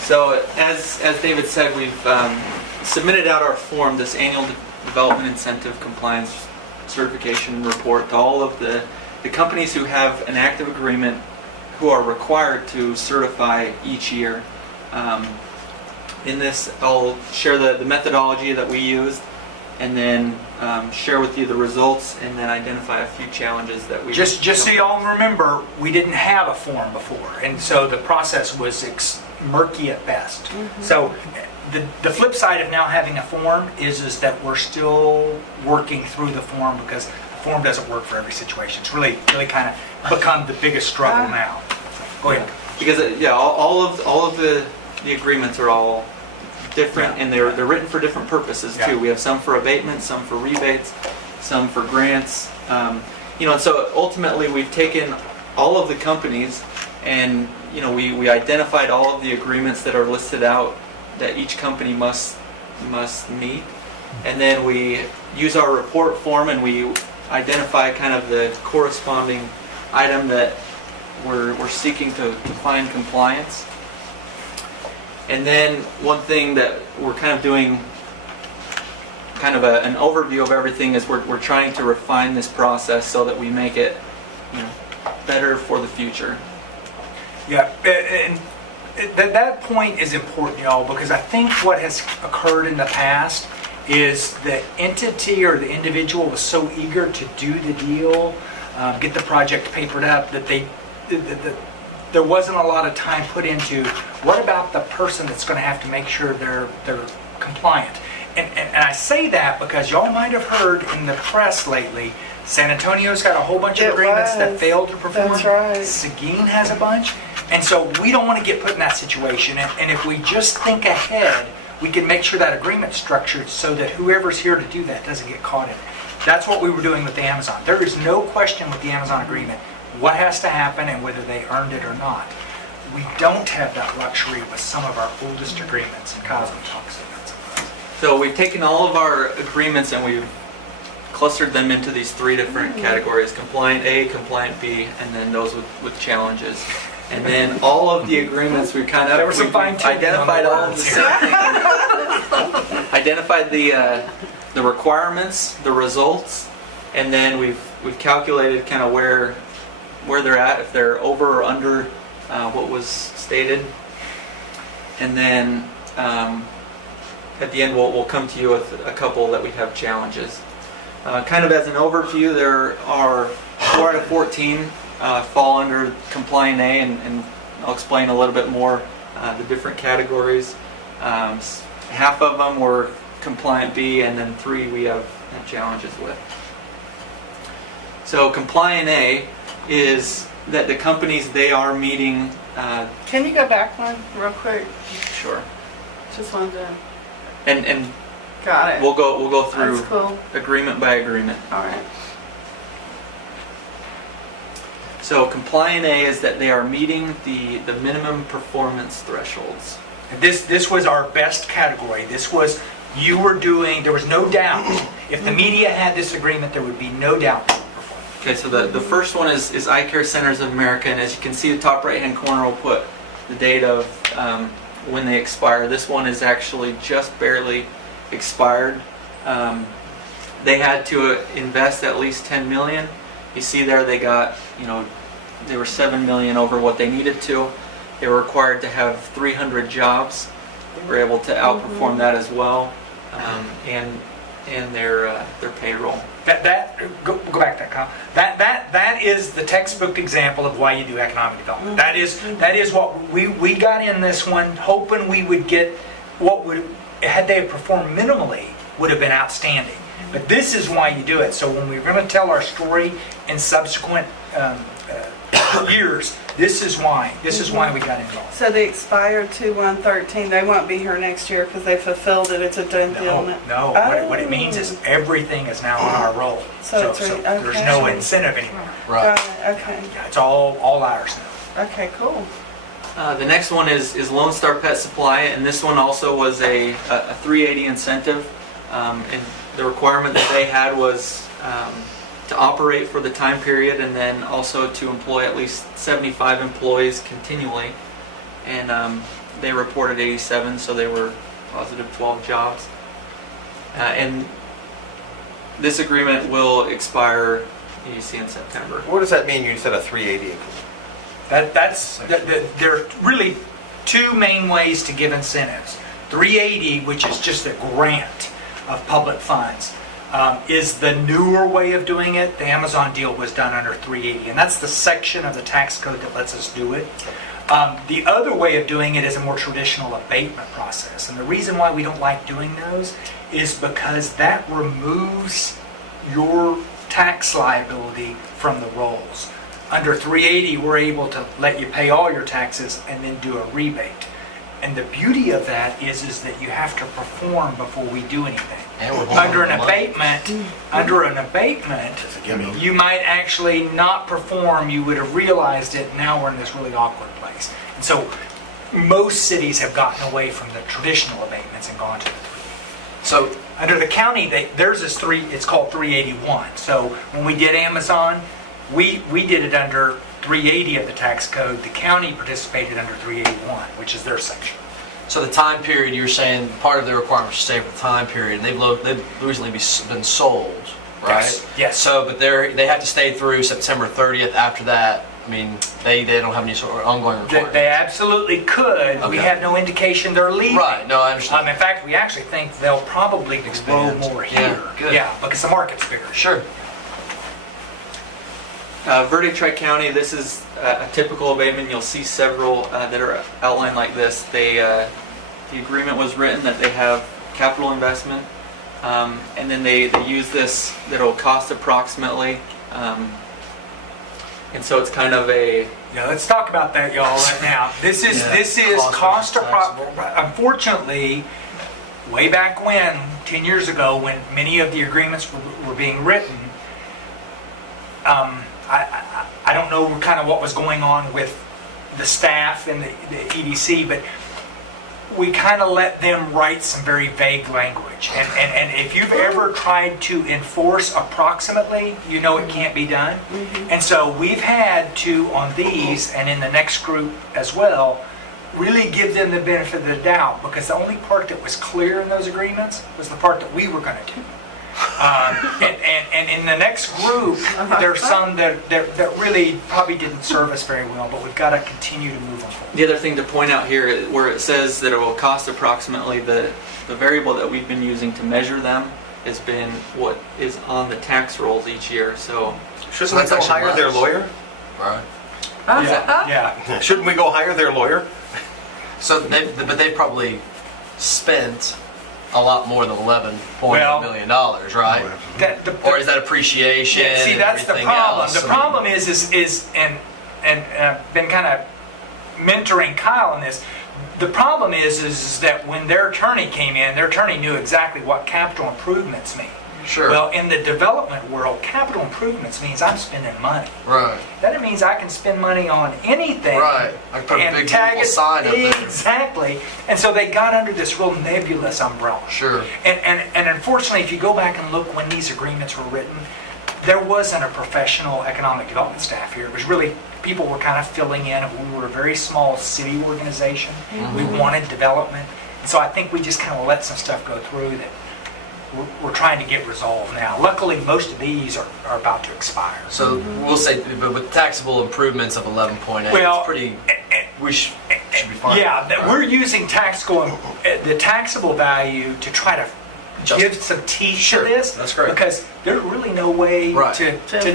So as David said, we've submitted out our form, this annual development incentive compliance certification report, to all of the companies who have an active agreement who are required to certify each year. In this, I'll share the methodology that we used, and then share with you the results, and then identify a few challenges that we... Just so y'all remember, we didn't have a form before, and so the process was murky at best. So the flip side of now having a form is that we're still working through the form, because the form doesn't work for every situation. It's really kind of become the biggest struggle now. Go ahead. Because all of the agreements are all different, and they're written for different purposes too. Yeah. We have some for abatement, some for rebates, some for grants. And so ultimately we've taken all of the companies, and we identified all of the agreements that are listed out that each company must meet, and then we use our report form and we identify kind of the corresponding item that we're seeking to find compliance. And then one thing that we're kind of doing, kind of an overview of everything, is we're trying to refine this process so that we make it better for the future. Yeah, and that point is important, y'all, because I think what has occurred in the past is the entity or the individual was so eager to do the deal, get the project papered up, that there wasn't a lot of time put into what about the person that's going to have to make sure they're compliant. And I say that because y'all might have heard in the press lately, San Antonio's got a whole bunch of agreements that failed to perform. That's right. Seguin has a bunch. And so we don't want to get put in that situation. And if we just think ahead, we can make sure that agreement's structured so that whoever's here to do that doesn't get caught in it. That's what we were doing with the Amazon. There is no question with the Amazon agreement what has to happen and whether they earned it or not. We don't have that luxury with some of our oldest agreements, and Kyle's going to talk about some. So we've taken all of our agreements and we've clustered them into these three different categories: compliant A, compliant B, and then those with challenges. And then all of the agreements we've kind of identified all of identified the requirements, the results, and then we've calculated kind of where they're at, if they're over or under what was stated. And then at the end we'll come to you with a couple that we have challenges. Kind of as an overview, there are 4 out of 14 fall under compliant A, and I'll explain a little bit more the different categories. Half of them were compliant B, and then 3 we have challenges with. So compliant A is that the companies, they are meeting... Can you go back one real quick? Sure. Just wanted to... And got it. we'll go through That's cool. agreement by agreement. All right. So compliant A is that they are meeting the minimum performance thresholds. And this was our best category. This was, there was no doubt. If the media had this agreement, there would be no doubt. Okay, so the first one is Eye Care Centers of America, and as you can see, the top right-hand corner will put the date of when they expire. This one is actually just barely expired. They had to invest at least $10 million. You see there they got, they were $7 million over what they needed to. They were required to have 300 jobs. They were able to outperform that as well, and their payroll. Go back to that, Kyle. That is the textbook example of why you do economic development. That is what we got in this one, hoping we would get what would, had they performed minimally, would have been outstanding. But this is why you do it. So when we're going to tell our story in subsequent years, this is why we got involved. So they expired 2/1/13. They won't be here next year because they fulfilled it. It's a done deal. No. What it means is everything is now on our roll. So there's no incentive anymore. Right. Okay. Yeah, it's all ours now. Okay, cool. The next one is Lone Star Pet Supply, and this one also was a 380 incentive. And the requirement that they had was to operate for the time period, and then also to employ at least 75 employees continually. And they reported 87, so they were positive 12 jobs. And this agreement will expire, you see, in September. What does that mean? You said a 380. There are really two main ways to give incentives. 380, which is just a grant of public funds, is the newer way of doing it. The Amazon deal was done under 380, and that's the section of the tax code that lets us do it. The other way of doing it is a more traditional abatement process. And the reason why we don't like doing those is because that removes your tax liability from the rolls. Under 380, we're able to let you pay all your taxes and then do a rebate. And the beauty of that is that you have to perform before we do anything. Under an abatement, you might actually not perform. You would have realized it. Now we're in this really awkward place. And so most cities have gotten away from the traditional abatements and gone to the 380. So under the county, theirs is it's called 381. So when we did Amazon, we did it under 380 of the tax code. The county participated under 381, which is their section. So the time period, you're saying part of the requirement to stay for the time period, and they've recently been sold, right? Yes. So, but they have to stay through September 30th. After that, I mean, they don't have any sort of ongoing requirements. They absolutely could. Okay. We have no indication they're leaving. Right. No, I understand. In fact, we actually think they'll probably grow more here. Yeah, good. Yeah, because the market's bigger. Sure. Verdict Tri-County, this is a typical abatement. You'll see several that are outlined like this. The agreement was written that they have capital investment, and then they use this that will cost approximately, and so it's kind of a... Yeah, let's talk about that, y'all, right now. This is cost unfortunately, way back when, 10 years ago, when many of the agreements were being written, I don't know kind of what was going on with the staff and the EDC, but we kind of let them write some very vague language. And if you've ever tried to enforce approximately, you know it can't be done. Mm-hmm. And so we've had to, on these and in the next group as well, really give them the benefit of the doubt, because the only part that was clear in those agreements was the part that we were going to do. And in the next group, there's some that really probably didn't serve us very well, but we've got to continue to move them forward. The other thing to point out here, where it says that it will cost approximately, the variable that we've been using to measure them has been what is on the tax rolls each year. So shouldn't we go hire their lawyer? Right. Yeah. Shouldn't we go hire their lawyer? So, but they've probably spent a lot more than $11.8 million, right? Or is that appreciation? Yeah, see, that's the and everything problem. else? The problem is and I've been kind of mentoring Kyle on this. The problem is that when their attorney came in, their attorney knew exactly what capital improvements mean. Sure. Well, in the development world, capital improvements means I'm spending money. Right. That means I can spend money on anything. Right. I put a big beautiful sign up there. Exactly. And so they got under this real nebulous umbrella. Sure. And unfortunately, if you go back and look when these agreements were written, there wasn't a professional economic development staff here. It was really, people were kind of filling in. We were a very small city organization. Mm-hmm. We wanted development. And so I think we just kind of let some stuff go through that we're trying to get resolved now. Luckily, most of these are about to expire. So we'll say, but with taxable improvements of 11.8, well, it's pretty. We should be fine. Yeah, right? We're using the taxable value to try to give some teeth to this. That's great. Because there's really no way to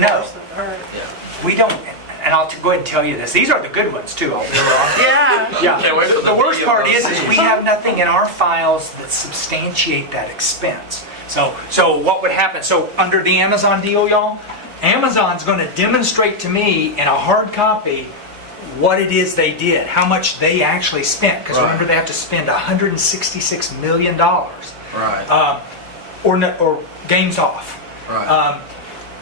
know. Right. Yeah. We don't. And I'll go ahead and tell you this. These are the good ones too. I'll be honest. Yeah. Can't wait for the worst part is we have nothing in our files that substantiate that expense. So what would happen? So under the Amazon deal, y'all, Amazon's going to demonstrate to me in a hard copy what it is they did, how much they actually spent. Because remember, they have to spend $166 million. Right. Or games off. Right.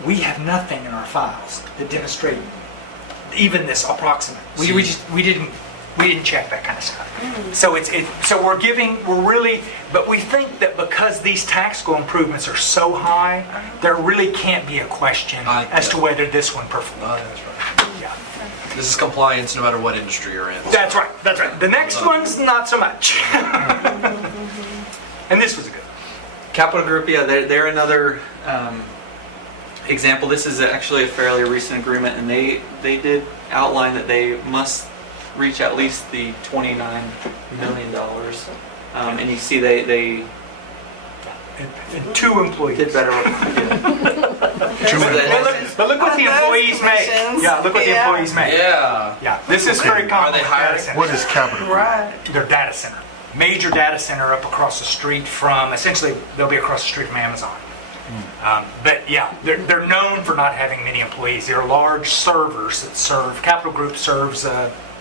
We have nothing in our files that demonstrate even this approximate. We didn't We didn't check that kind of stuff. So but we think that because these tactical improvements are so high, there really can't be a question as to whether this one performed. That's right. Yeah. This is compliance no matter what industry you're in. That's right. That's right. The next one's not so much. And this was a good one. Capital Group, yeah, they're another example. This is actually a fairly recent agreement, and they did outline that they must reach at least the $29 million. And you see they And 2 employees. did better. But look what the employees make. Yeah, look what the employees make. Yeah. Yeah, this is very common. Are they hiring? What is capital? Right. Their data center. Major data center up across the street from, essentially, they'll be across the street from Amazon. But yeah, they're known for not having many employees. They're large servers that serve, Capital Group serves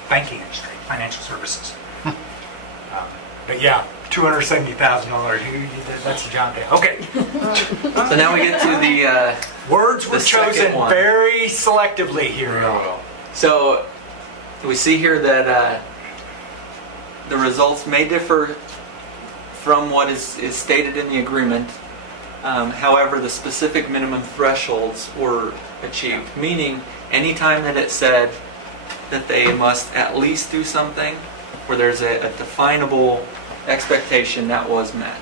banking industry, financial services. But yeah, $270,000, that's a John Day. Okay. So now we get to the Words were The second chosen one. very selectively here. Real well. So we see here that the results may differ from what is stated in the agreement. However, the specific minimum thresholds were achieved, meaning anytime that it said that they must at least do something, where there's a definable expectation, that was met.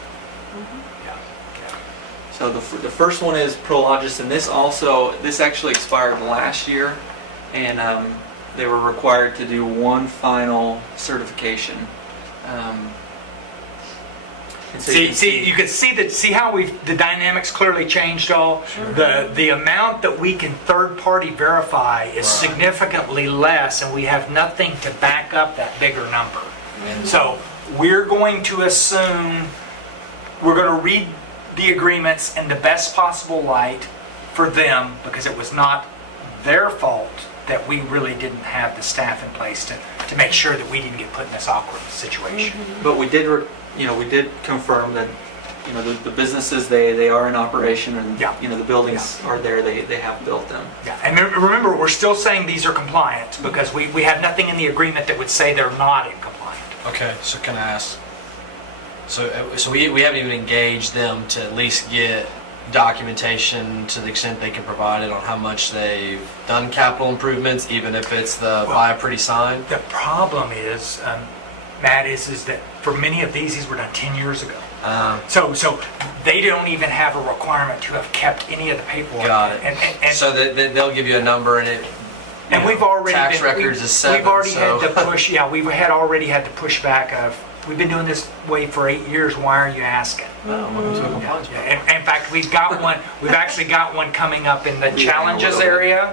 So the first one is Prologis, and this actually expired last year, and they were required to do one final certification. And so You can see how the dynamics clearly changed all. The amount that we can third-party verify is significantly less, and we have nothing to back up that bigger number. So we're going to assume, we're going to read the agreements in the best possible light for them, because it was not their fault that we really didn't have the staff in place to make sure that we didn't get put in this awkward situation. But we did confirm that, the businesses, they are in operation, and the buildings are there, they have built them. Yeah, and remember, we're still saying these are compliant, because we have nothing in the agreement that would say they're not in compliant. Okay, so can I ask? So we haven't even engaged them to at least get documentation to the extent they can provide it on how much they've done capital improvements, even if it's buy a pretty sign? The problem is, Matt, is that for many of these were done 10 years ago. So they don't even have a requirement to have kept any of the paperwork. Got it. And so they'll give you a number, and we've already tax records is 7. We've already so. had to push. Yeah, we had already had to push back of. We've been doing this way for 8 years. Why are you asking? Welcome to a compliance program. In fact, we've got one. We've actually got one coming up in the challenges area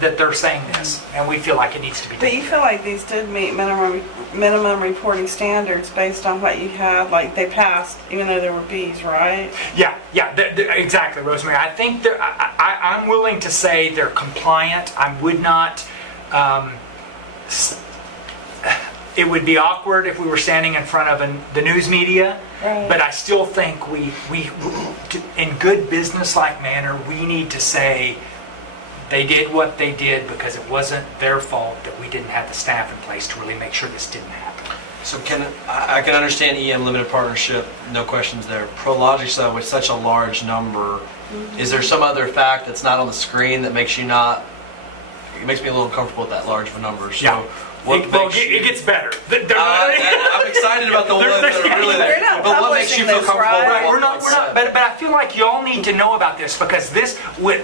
that they're saying this, and we feel like it needs to be done. But you feel like these did meet minimum reporting standards based on what you had, like they passed, even though there were Bs, right? Yeah, exactly, Rosemary. I think I'm willing to say they're compliant. I would not. It would be awkward if we were standing in front of the news media, but I still think we, in good business-like manner, we need to say they did what they did because it wasn't their fault that we didn't have the staff in place to really make sure this didn't happen. So I can understand EM limited partnership, no questions there. Prologis, though, with such a large number, is there some other fact that's not on the screen that makes you not? It makes me a little uncomfortable with that large of a number. So. Yeah. It gets better. I'm excited about the ones that are really there. But what makes you feel comfortable? Right, we're not. But I feel like y'all need to know about this, because this, when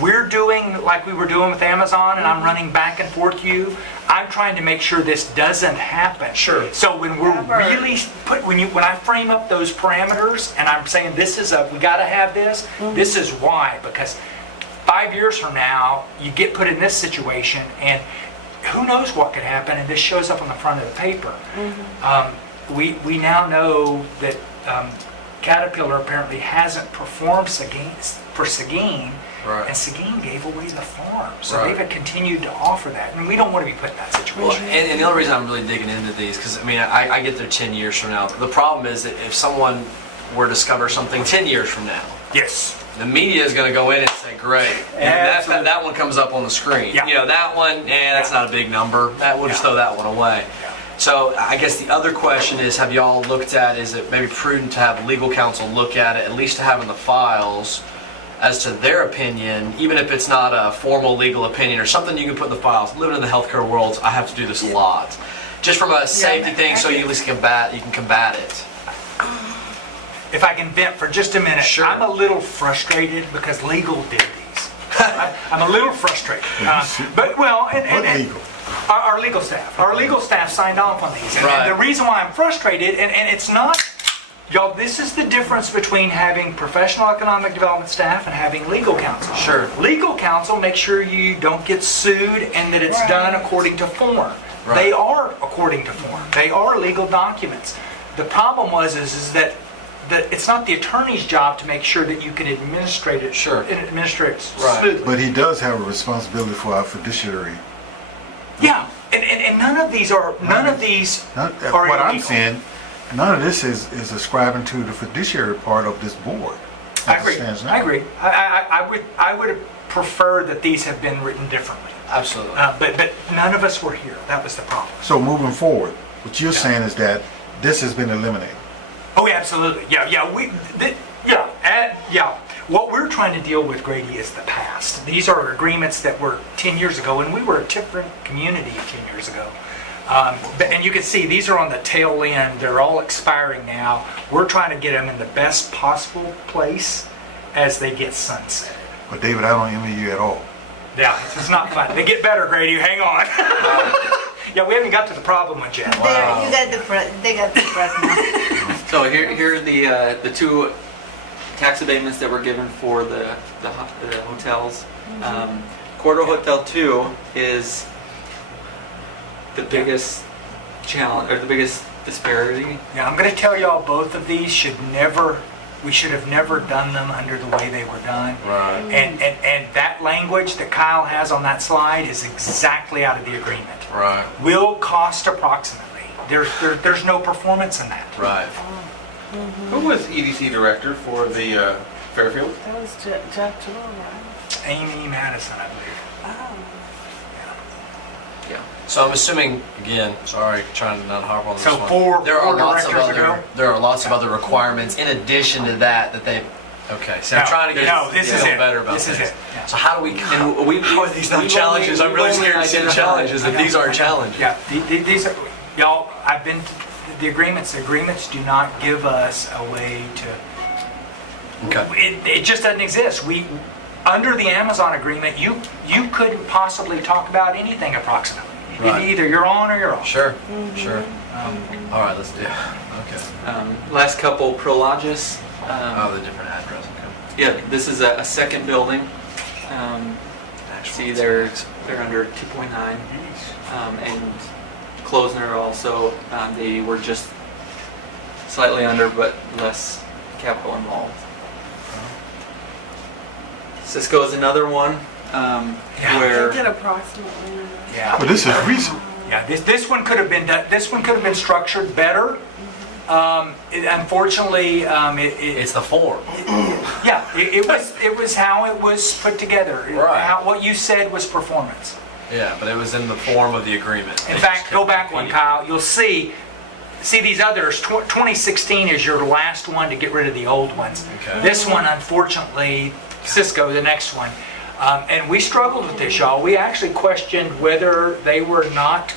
we're doing like we were doing with Amazon, and I'm running back and forth to you, I'm trying to make sure this doesn't happen. Sure. So when we're really when I frame up those parameters, and I'm saying we got to have this. This is why, because 5 years from now, you get put in this situation, and who knows what could happen, and this shows up on the front of the paper. We now know that Caterpillar apparently hasn't performed for Seguin, and Seguin gave away the farm. So they've continued to offer that, and we don't want to be put in that situation. Well, and the only reason I'm really digging into these, because I get there 10 years from now. The problem is that if someone were to discover something 10 years from now, yes, the media is going to go in and say, great. And that one comes up on the screen. Yeah. You know, that one, that's not a big number. We'll just throw that one away. Yeah. So I guess the other question is, have y'all looked at, is it maybe prudent to have legal counsel look at it, at least to have in the files, as to their opinion, even if it's not a formal legal opinion or something you can put in the files. Living in the healthcare world, I have to do this a lot. Just from a safety thing, so you at least combat it. If I can vent for just a minute, Sure. I'm a little frustrated because legal did these. I'm a little frustrated. But well, What legal? Our legal staff. Our legal staff signed off on these. And Right. the reason why I'm frustrated, and it's not, y'all, this is the difference between having professional economic development staff and having legal counsel. Sure. Legal counsel makes sure you don't get sued and that it's done according to form. Right. They are according to form. They are legal documents. The problem is that it's not the attorney's job to make sure that you can administrate it. Sure. And administrate it Right. smoothly. But he does have a responsibility for our fiduciary. Yeah, and none of these are What I'm illegal. saying, none of this is ascribing to the fiduciary part of this board. I as it agree. stands now. I agree. I would prefer that these have been written differently. Absolutely. But none of us were here. That was the problem. So moving forward, what you're saying is that this has been eliminated. Oh, yeah, absolutely. Yeah. What we're trying to deal with, Grady, is the past. These are agreements that were 10 years ago, and we were a different community 10 years ago. And you can see these are on the tail end. They're all expiring now. We're trying to get them in the best possible place as they get sunsetted. But David, I don't envy you at all. Yeah, it's not fun. They get better, Grady. Hang on. Yeah, we haven't got to the problem one yet. There, you got they got the press now. So here are the two tax abatements that were given for the hotels. Cordo Hotel 2 is the biggest challenge, or the biggest disparity. Yeah, I'm going to tell y'all both of these we should have never done them under the way they were done. Right. And that language that Kyle has on that slide is exactly out of the agreement. Right. Will cost approximately. There's no performance in that. Right. Who was EDC director for the Fairfield? That was Jeff Toole, right? Amy Madison, I believe. Oh. Yeah. So I'm assuming, again, sorry, trying to not harp on this So one. four there are lots directors of other ago? there are lots of other requirements in addition to that they. Okay, so I'm No, trying to get no, this is feel it. better about This is this. it. Yeah. So how do we? And How are these not challenges? I'm really scared to see the challenges if these aren't challenges. Yeah, these are, y'all, I've been to the agreements. The agreements do not give us a way to. Okay. It just doesn't exist. Under the Amazon agreement, you couldn't possibly talk about anything approximately. Right. Either you're on or you're off. Sure. Sure. All right, let's do it. Okay. Last couple, Prologis. The different address. Okay. Yeah, this is a second building. See, they're under 2.9. And Klosner also, they were just slightly under, but less capital involved. Cisco is another one where They did approximately. Yeah. But this is recent. Yeah. This one could have been done. This one could have been structured better. Unfortunately, It's the form. it was how it was put together. Right. What you said was performance. Yeah, but it was in the form of the agreement. In fact, go back one, Kyle. You'll see these others. 2016 is your last one to get rid of the old ones. Okay. This one, unfortunately, Cisco, the next one. And we struggled with this, y'all. We actually questioned whether they were not,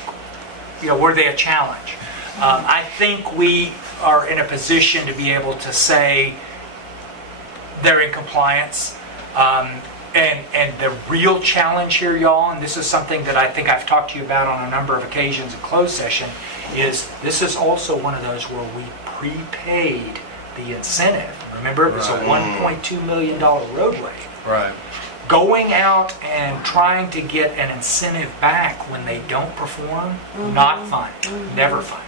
were they a challenge? I think we are in a position to be able to say they're in compliance. And the real challenge here, y'all, and this is something that I think I've talked to you about on a number of occasions in closed session, is this is also one of those where we prepaid the incentive. Remember, it was a $1.2 million roadway. Right. Going out and trying to get an incentive back when they don't perform, not fun. Never fun.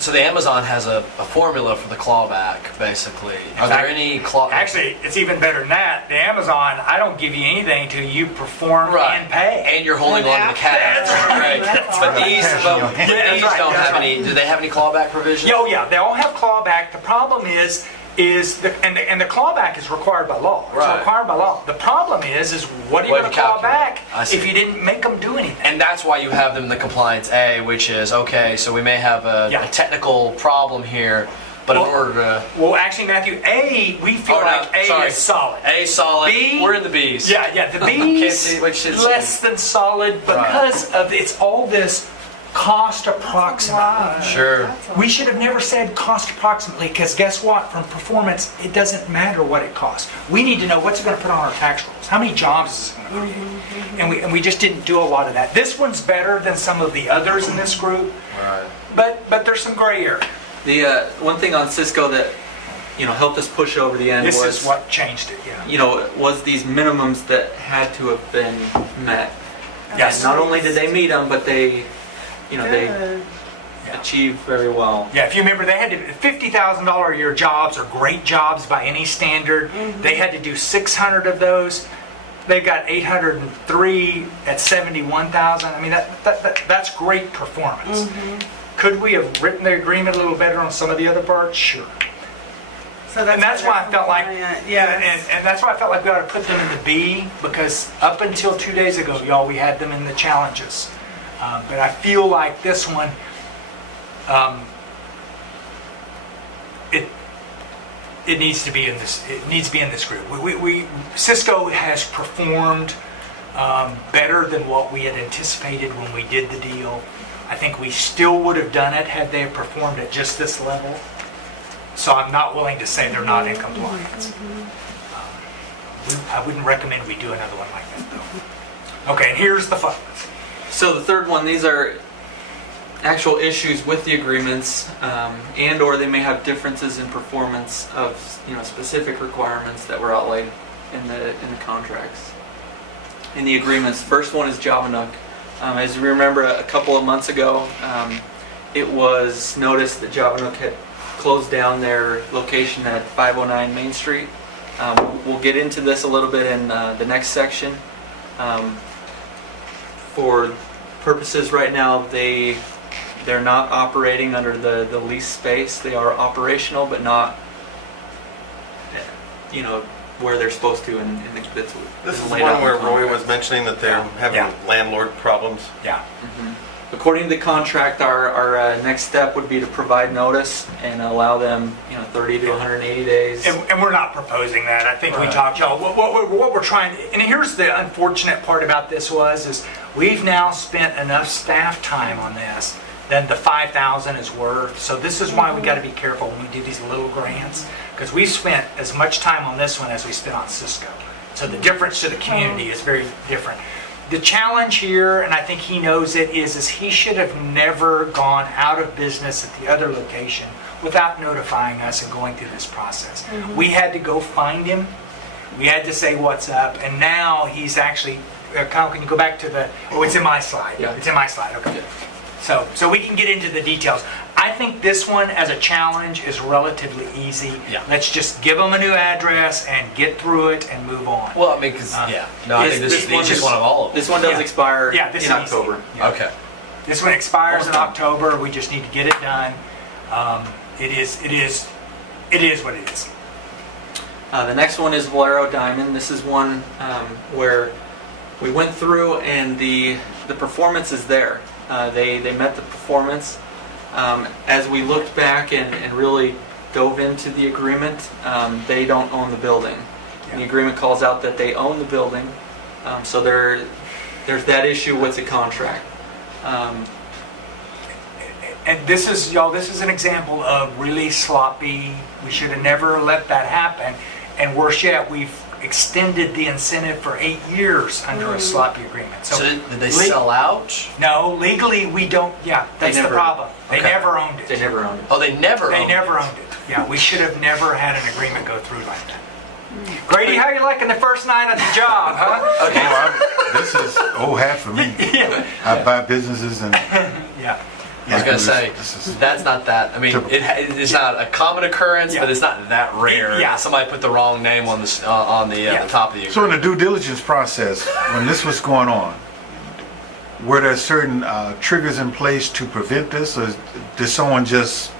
So the Amazon has a formula for the clawback, basically. Are there any claw? Actually, it's even better than that. The Amazon, I don't give you anything until you perform and pay. And you're holding on to the cash. Right. But these don't have any. Do they have any clawback provisions? Oh yeah, they all have clawback. The problem is is, and the clawback is required by law. It's Right. required by law. The problem is what are you What going to you claw calculate. back I see. if you didn't make them do anything? And that's why you have them in the compliance A, which is, okay, so we may have Yeah. a technical problem here, but in order to... Well, actually, Matthew, A, we feel Oh, no, like A sorry. is solid. A solid, B, we're in the Bs. Yeah, the Can't B's see which is- less than solid because of it's all this cost approximately. Sure. We should have never said cost approximately because guess what? From performance, it doesn't matter what it costs. We need to know what's it going to put on our tax rolls. How many jobs is it going to create? And we just didn't do a lot of that. This one's better than some of the others in this group, Right. but there's some gray area. The one thing on Cisco that helped us push over the end This was is what changed it. Yeah. was these minimums that had to have been met. Yes. And not only did they meet them, but they achieved very well. Yeah, if you remember, they had to $50,000 a year jobs are great jobs by any standard. They had to do 600 of those. They've got 803 at 71,000. I mean, that's great performance. Could we have written the agreement a little better on some of the other parts? Sure. So And that's why I felt like, yeah, and that's why I felt like we ought to put them in the B, because up until 2 days ago, y'all, we had them in the challenges. But I feel like this one, it needs to be in this. It needs to be in this group. Cisco has performed better than what we had anticipated when we did the deal. I think we still would have done it had they performed at just this level. So I'm not willing to say they're not in compliance. I wouldn't recommend we do another one like that, though. Okay, and here's the fun. So the third one, these are actual issues with the agreements, and or they may have differences in performance of specific requirements that were outlaid in the contracts. In the agreements, first one is Javanook. As you remember, a couple of months ago, it was noticed that Javanook had closed down their location at 509 Main Street. We'll get into this a little bit in the next section. For purposes right now, they're not operating under the lease space. They are operational, but not where they're supposed to. And This is the one where Roy was mentioning that they're having landlord problems. Yeah. According to the contract, our next step would be to provide notice and allow them 30 to 180 days. And we're not proposing that. I think we talked, y'all. What we're trying, and here's the unfortunate part about this is we've now spent enough staff time on this than the 5,000 is worth. So this is why we got to be careful when we do these little grants, because we spent as much time on this one as we spent on Cisco. So the difference to the community is very different. The challenge here, and I think he knows it, is he should have never gone out of business at the other location without notifying us and going through this process. We had to go find him. We had to say what's up, and now he's actually. Kyle, can you go back to the? Oh, it's in my slide. Yeah. It's in my slide. Okay. Yeah. So we can get into the details. I think this one as a challenge is relatively easy. Yeah. Let's just give them a new address and get through it and move on. Well, I mean, because, I think this is the easiest one of all of them. This one does expire this in is easy. October. Yeah. Okay. This one expires in October. We just need to get it done. It is what it is. The next one is Valero Diamond. This is one where we went through and the performance is there. They met the performance. As we looked back and really dove into the agreement, they don't own the building. The agreement calls out that they own the building, so there's that issue with the contract. And this is, y'all, this is an example of really sloppy. We should have never let that happen. And worse yet, we've extended the incentive for 8 years under a sloppy agreement. So did they sell out? No, legally we don't. Yeah, that's the problem. They Okay. never owned it. They never owned it. Oh, they never They owned never it. owned it. Yeah, we should have never had an agreement go through like that. Grady, how you liking the first night of the job, huh? Okay. This is old hat for me. Yeah. I buy businesses and I was going to say, that's not that. I mean, it's not a common occurrence, but it's not that rare. Yeah. Somebody put the wrong name on the top of the agreement. So in the due diligence process, when this was going on, were there certain triggers in place to prevent this, or did someone just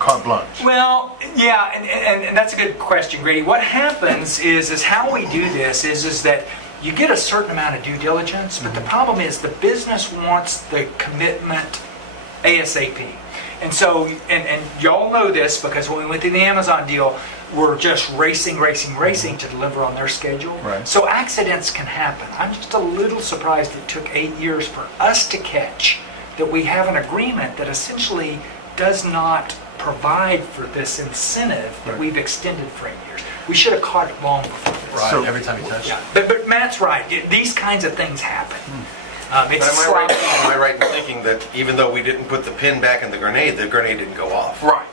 carte blanche? Well, yeah, and that's a good question, Grady. What happens is how we do this is that you get a certain amount of due diligence, but the problem is the business wants the commitment ASAP. And so, and y'all know this because when we went through the Amazon deal, we're just racing to deliver on their schedule. Right. So accidents can happen. I'm just a little surprised it took 8 years for us to catch that we have an agreement that essentially does not provide for this incentive that we've extended for 8 years. We should have caught it long before this. Right, So- every time you touch it. Yeah, but Matt's right. These kinds of things happen. It's But am I right in thinking that even though we didn't put the pin back in the grenade didn't go off? Right.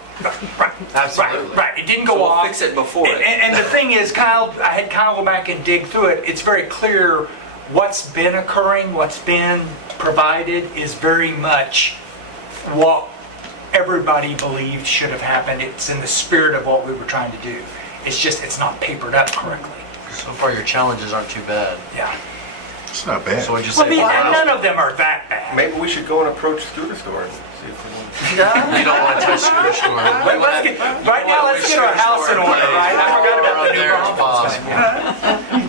Absolutely. Right. It didn't So go we'll off. fix it before it. And the thing is, Kyle, I had Kyle go back and dig through it. It's very clear what's been occurring, what's been provided is very much what everybody believed should have happened. It's in the spirit of what we were trying to do. It's just, it's not papered up correctly. So far, your challenges aren't too bad. Yeah. It's not bad. So what'd you Well, say? none of them are that bad. Maybe we should go and approach Scooter Store and see if we want. You don't want to touch Scooter Store. Right now, let's get our house in order, right? I forgot about the new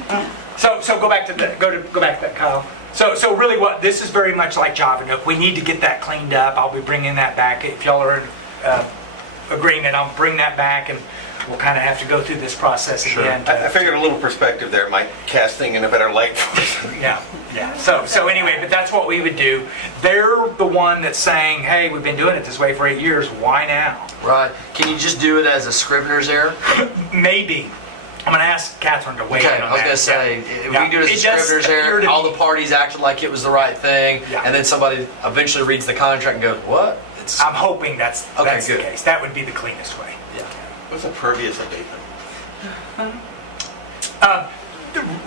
problem. So go back to that, Kyle. So really, this is very much like Java Nook. We need to get that cleaned up. I'll be bringing that back. If y'all are in agreement, I'll bring that back, and we'll kind of have to go through this process again. I figured a little perspective there might cast things in a better light for us. Yeah. So anyway, but that's what we would do. They're the one that's saying, hey, we've been doing it this way for 8 years. Why now? Right. Can you just do it as a Scrivener's error? Maybe. I'm going to ask Catherine to weigh in on that. I was going to say, if Yeah. we do it as a It does Scrivener's appear error, to all be- the parties acted like it was the right thing, Yeah. and then somebody eventually reads the contract and goes, what? I'm hoping that's Okay, the good. case. That would be the cleanest way. What's a pervious abatement?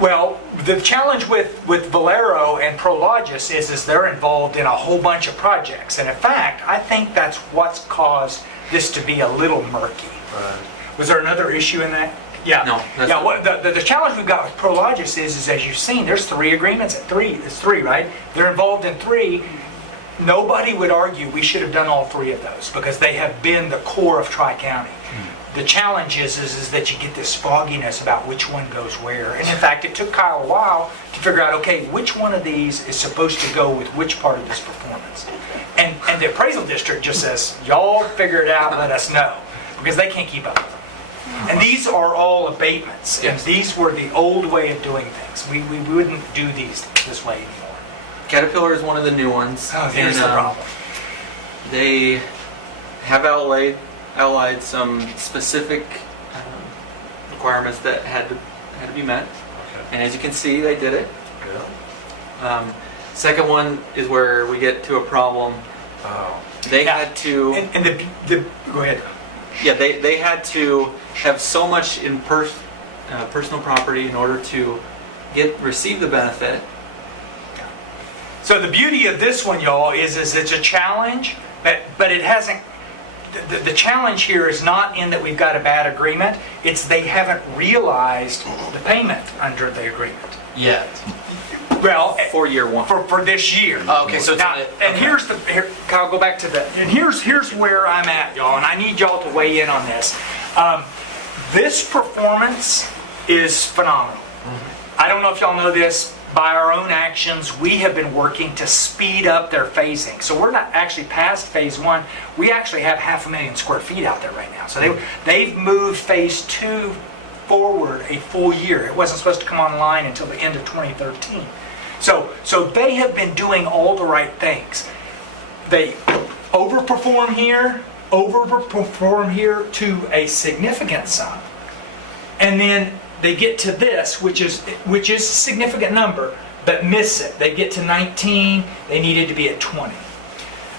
Well, the challenge with Valero and Prologis is they're involved in a whole bunch of projects. And in fact, I think that's what's caused this to be a little murky. Right. Was there another issue in that? Yeah. No, that's Yeah. not- What the challenge we've got with Prologis is as you've seen, there's 3 agreements at 3. It's 3, right? They're involved in 3. Nobody would argue we should have done all 3 of those because they have been the core of Tri-County. The challenge is that you get this fogginess about which one goes where. And in fact, it took Kyle a while to figure out, okay, which one of these is supposed to go with which part of this performance. And the appraisal district just says, y'all figure it out, let us know. Because they can't keep up with them. And these are all abatements. And Yes. these were the old way of doing things. We wouldn't do these this way anymore. Caterpillar is one of the new ones. Oh, here's the problem. They have allied some specific requirements that had to be met, and as you can see, they did it. Second one is where we get to a problem. They Yeah. had to, And go ahead. yeah, they had to have so much in personal property in order to receive the benefit. So the beauty of this one, y'all, is it's a challenge, but it hasn't. The challenge here is not in that we've got a bad agreement. It's they haven't realized the payment under the agreement. Yet. Well, For year one. for this year. Oh, okay, so it's Now, and here's Kyle, go back to the. And here's where I'm at, y'all, and I need y'all to weigh in on this. This performance is phenomenal. I don't know if y'all know this. By our own actions, we have been working to speed up their phasing. So we're not actually past phase 1. We actually have 500,000 square feet out there right now. So they've moved phase 2 forward a full year. It wasn't supposed to come online until the end of 2013. So they have been doing all the right things. They overperform here to a significant sum. And then they get to this, which is a significant number, but miss it. They get to 19, they needed to be at 20.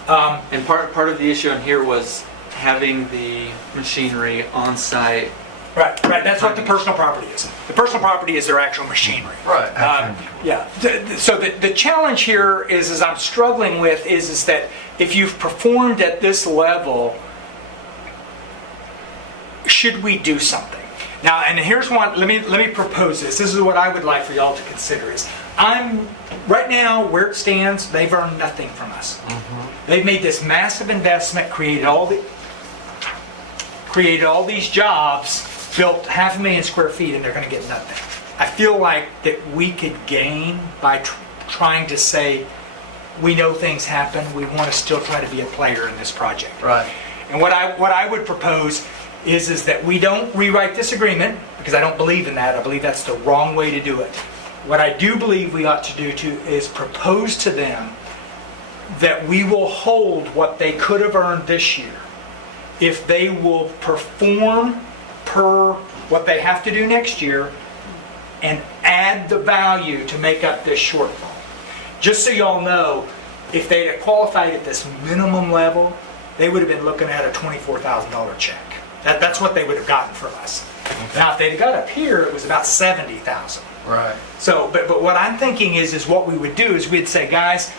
And part of the issue in here was having the machinery on site. Right. That's what the personal property is. The personal property is their actual machinery. Right. Yeah. So the challenge here is I'm struggling with is that if you've performed at this level, should we do something? Now, and here's one. Let me propose this. This is what I would like for y'all to consider. Right now where it stands, they've earned nothing from us. They've made this massive investment, created all the. created all these jobs, built 500,000 square feet, and they're going to get nothing. I feel like that we could gain by trying to say, we know things happen, we want to still try to be a player in this project. Right. And what I would propose is that we don't rewrite this agreement, because I don't believe in that. I believe that's the wrong way to do it. What I do believe we ought to do is propose to them that we will hold what they could have earned this year if they will perform per what they have to do next year and add the value to make up this shortfall. Just so y'all know, if they had qualified at this minimum level, they would have been looking at a $24,000 check. That's what they would have gotten from us. Now, if they'd got up here, it was about $70,000. Right. So, but what I'm thinking is what we would do is we'd say, guys,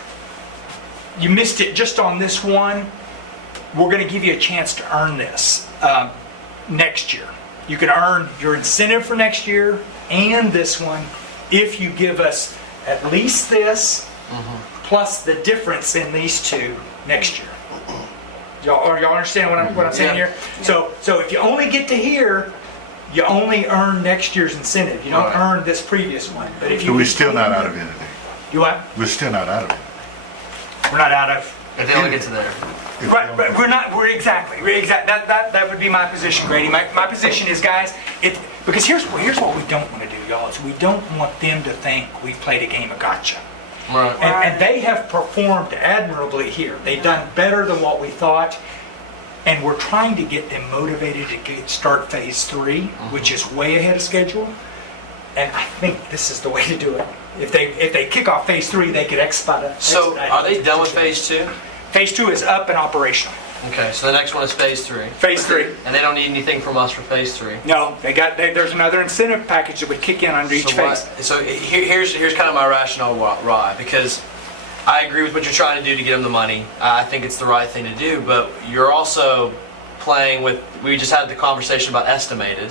you missed it just on this one. We're going to give you a chance to earn this next year. You can earn your incentive for next year and this one if you give us at least this plus the difference in these two next year. Y'all understand what I'm saying here? So if you only get to here, you only earn next year's incentive. You don't earn this previous one. But if you So we're still not out of anything. You what? We're still not out of it. We're not out of. If they only get to there. Right, we're not. We're exactly. That would be my position, Grady. My position is, guys, because here's what we don't want to do, y'all. Is we don't want them to think we played a game of gotcha. Right. And they have performed admirably here. They've done better than what we thought, and we're trying to get them motivated to start phase 3, which is way ahead of schedule. And I think this is the way to do it. If they kick off phase 3, they could expedite. So are they done with phase 2? Phase 2 is up and operational. Okay, so the next one is phase 3. Phase 3. And they don't need anything from us for phase 3. No, there's another incentive package that would kick in under each phase. So here's kind of my rationale why, because I agree with what you're trying to do to get them the money. I think it's the right thing to do, but you're also playing with, we just had the conversation about estimated,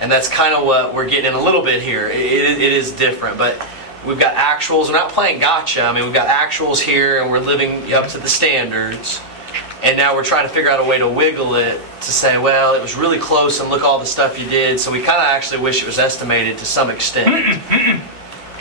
and that's kind of what we're getting in a little bit here. It is different, but we've got actuals. We're not playing gotcha. I mean, we've got actuals here, and we're living up to the standards. And now we're trying to figure out a way to wiggle it to say, well, it was really close, and look all the stuff you did. So we kind of actually wish it was estimated to some extent.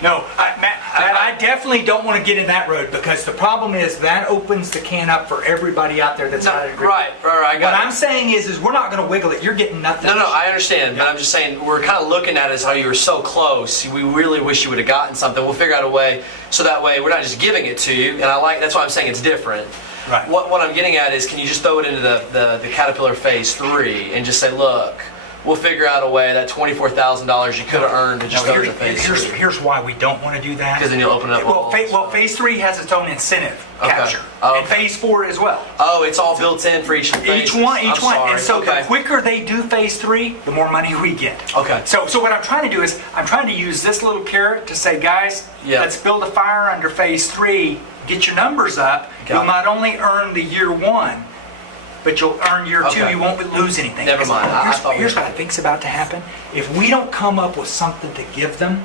No, I definitely don't want to get in that road, because the problem is that opens the can up for everybody out there that's not in agreement. Right. What I'm saying is we're not going to wiggle it. You're getting nothing. No, I understand, but I'm just saying we're kind of looking at it as how you were so close. We really wish you would have gotten something. We'll figure out a way, so that way we're not just giving it to you. And that's why I'm saying it's different. Right. What I'm getting at is, can you just throw it into the Caterpillar phase 3 and just say, look, we'll figure out a way that $24,000 you could have earned to just throw it into phase 3. Here's why we don't want to do that. Because then you'll open it up. Well, phase 3 has its own incentive capture, and phase 4 as well. Oh, it's all built in for each phase. Each one. And so the quicker they do phase 3, the more money we get. Okay. So what I'm trying to do is I'm trying to use this little carrot to say, guys, let's build a fire under phase 3. Get your numbers up. You'll not only earn the year 1, but you'll earn year 2. You won't lose anything. Never mind. Here's what I think's about to happen. If we don't come up with something to give them,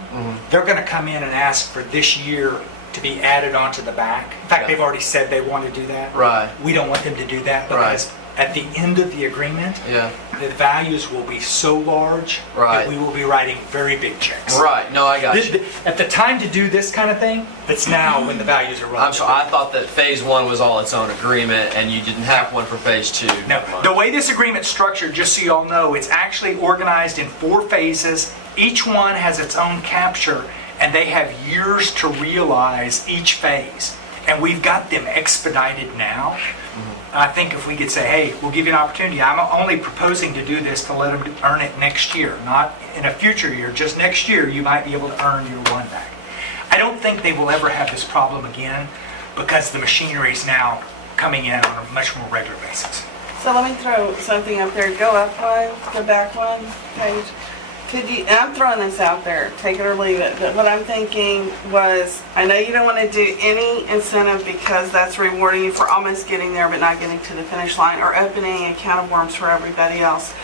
they're going to come in and ask for this year to be added onto the back. In fact, they've already said they want to do that. Right. We don't want them to do that, because at the end of the agreement, the values will be so large that we will be writing very big checks. Right. No, I got you. At the time to do this kind of thing, it's now when the values are running. I'm sorry. I thought that phase 1 was all its own agreement, and you didn't have one for phase 2. No. The way this agreement's structured, just so you all know, it's actually organized in 4 phases. Each one has its own capture, and they have years to realize each phase. And we've got them expedited now. I think if we could say, hey, we'll give you an opportunity. I'm only proposing to do this to let them earn it next year, not in a future year. Just next year, you might be able to earn your 1 back. I don't think they will ever have this problem again, because the machinery is now coming in on a much more regular basis. So let me throw something up there. Go up one, the back one page. And I'm throwing this out there, take it or leave it, but what I'm thinking was, I know you don't want to do any incentive because that's rewarding you for almost getting there but not getting to the finish line, or opening a can of worms for everybody else.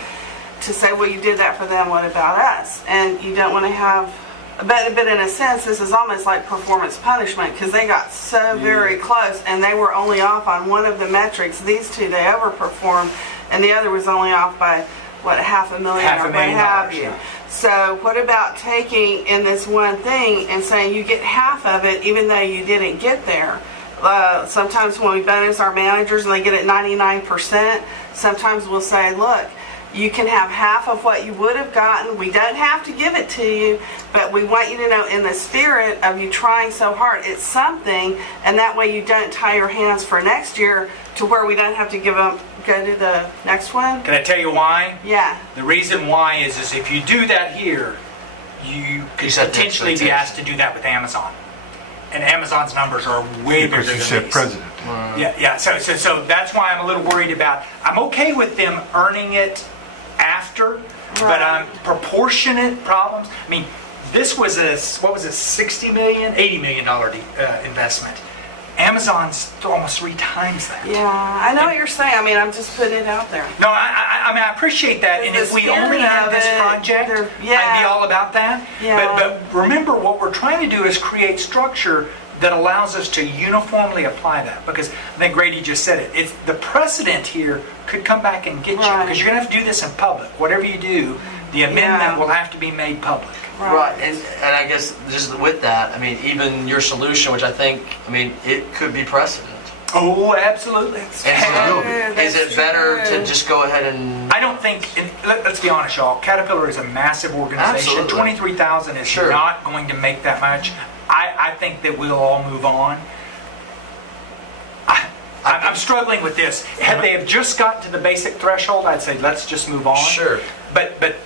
To say, well, you did that for them, what about us? And you don't want to have, but in a sense, this is almost like performance punishment, because they got so very close and they were only off on one of the metrics. These two, they overperformed. and the other was only off by, what, $500,000 or what have you. yeah. So what about taking in this one thing and saying you get half of it even though you didn't get there? Sometimes when we bonus our managers and they get it 99%, sometimes we'll say, look, you can have half of what you would have gotten. We don't have to give it to you, but we want you to know in the spirit of you trying so hard, it's something, and that way you don't tie your hands for next year to where we don't have to go to the next one. Can I tell you why? Yeah. The reason why is if you do that here, you could set the potentially be asked to do that with Amazon. And Amazon's numbers are way bigger Because than you said these. president. Yeah. So that's why I'm a little worried about. I'm okay with them earning it after, but proportionate problems. I mean, this was what was a $60 million, $80 million investment. Amazon's almost 3 times that. Yeah, I know what you're saying. I mean, I'm just putting it out there. No, I mean, I appreciate that, and if we only had this project, I'd be all about that. Yeah. But remember, what we're trying to do is create structure that allows us to uniformly apply that. Because I think Grady just said it. It's the precedent here could come back and get you, because you're going to have to do this in public. Whatever you do, the amendment will have to be made public. Right, and I guess just with that, I mean, even your solution, which I think, I mean, it could be precedent. Oh, absolutely. And so, is it better to just go ahead and... I don't think, and let's be honest, y'all, Caterpillar is a massive organization. Absolutely. 23,000 is not going to make that much. I think that we'll all move on. I'm struggling with this. Had they have just got to the basic threshold, I'd say let's just move on. Sure. But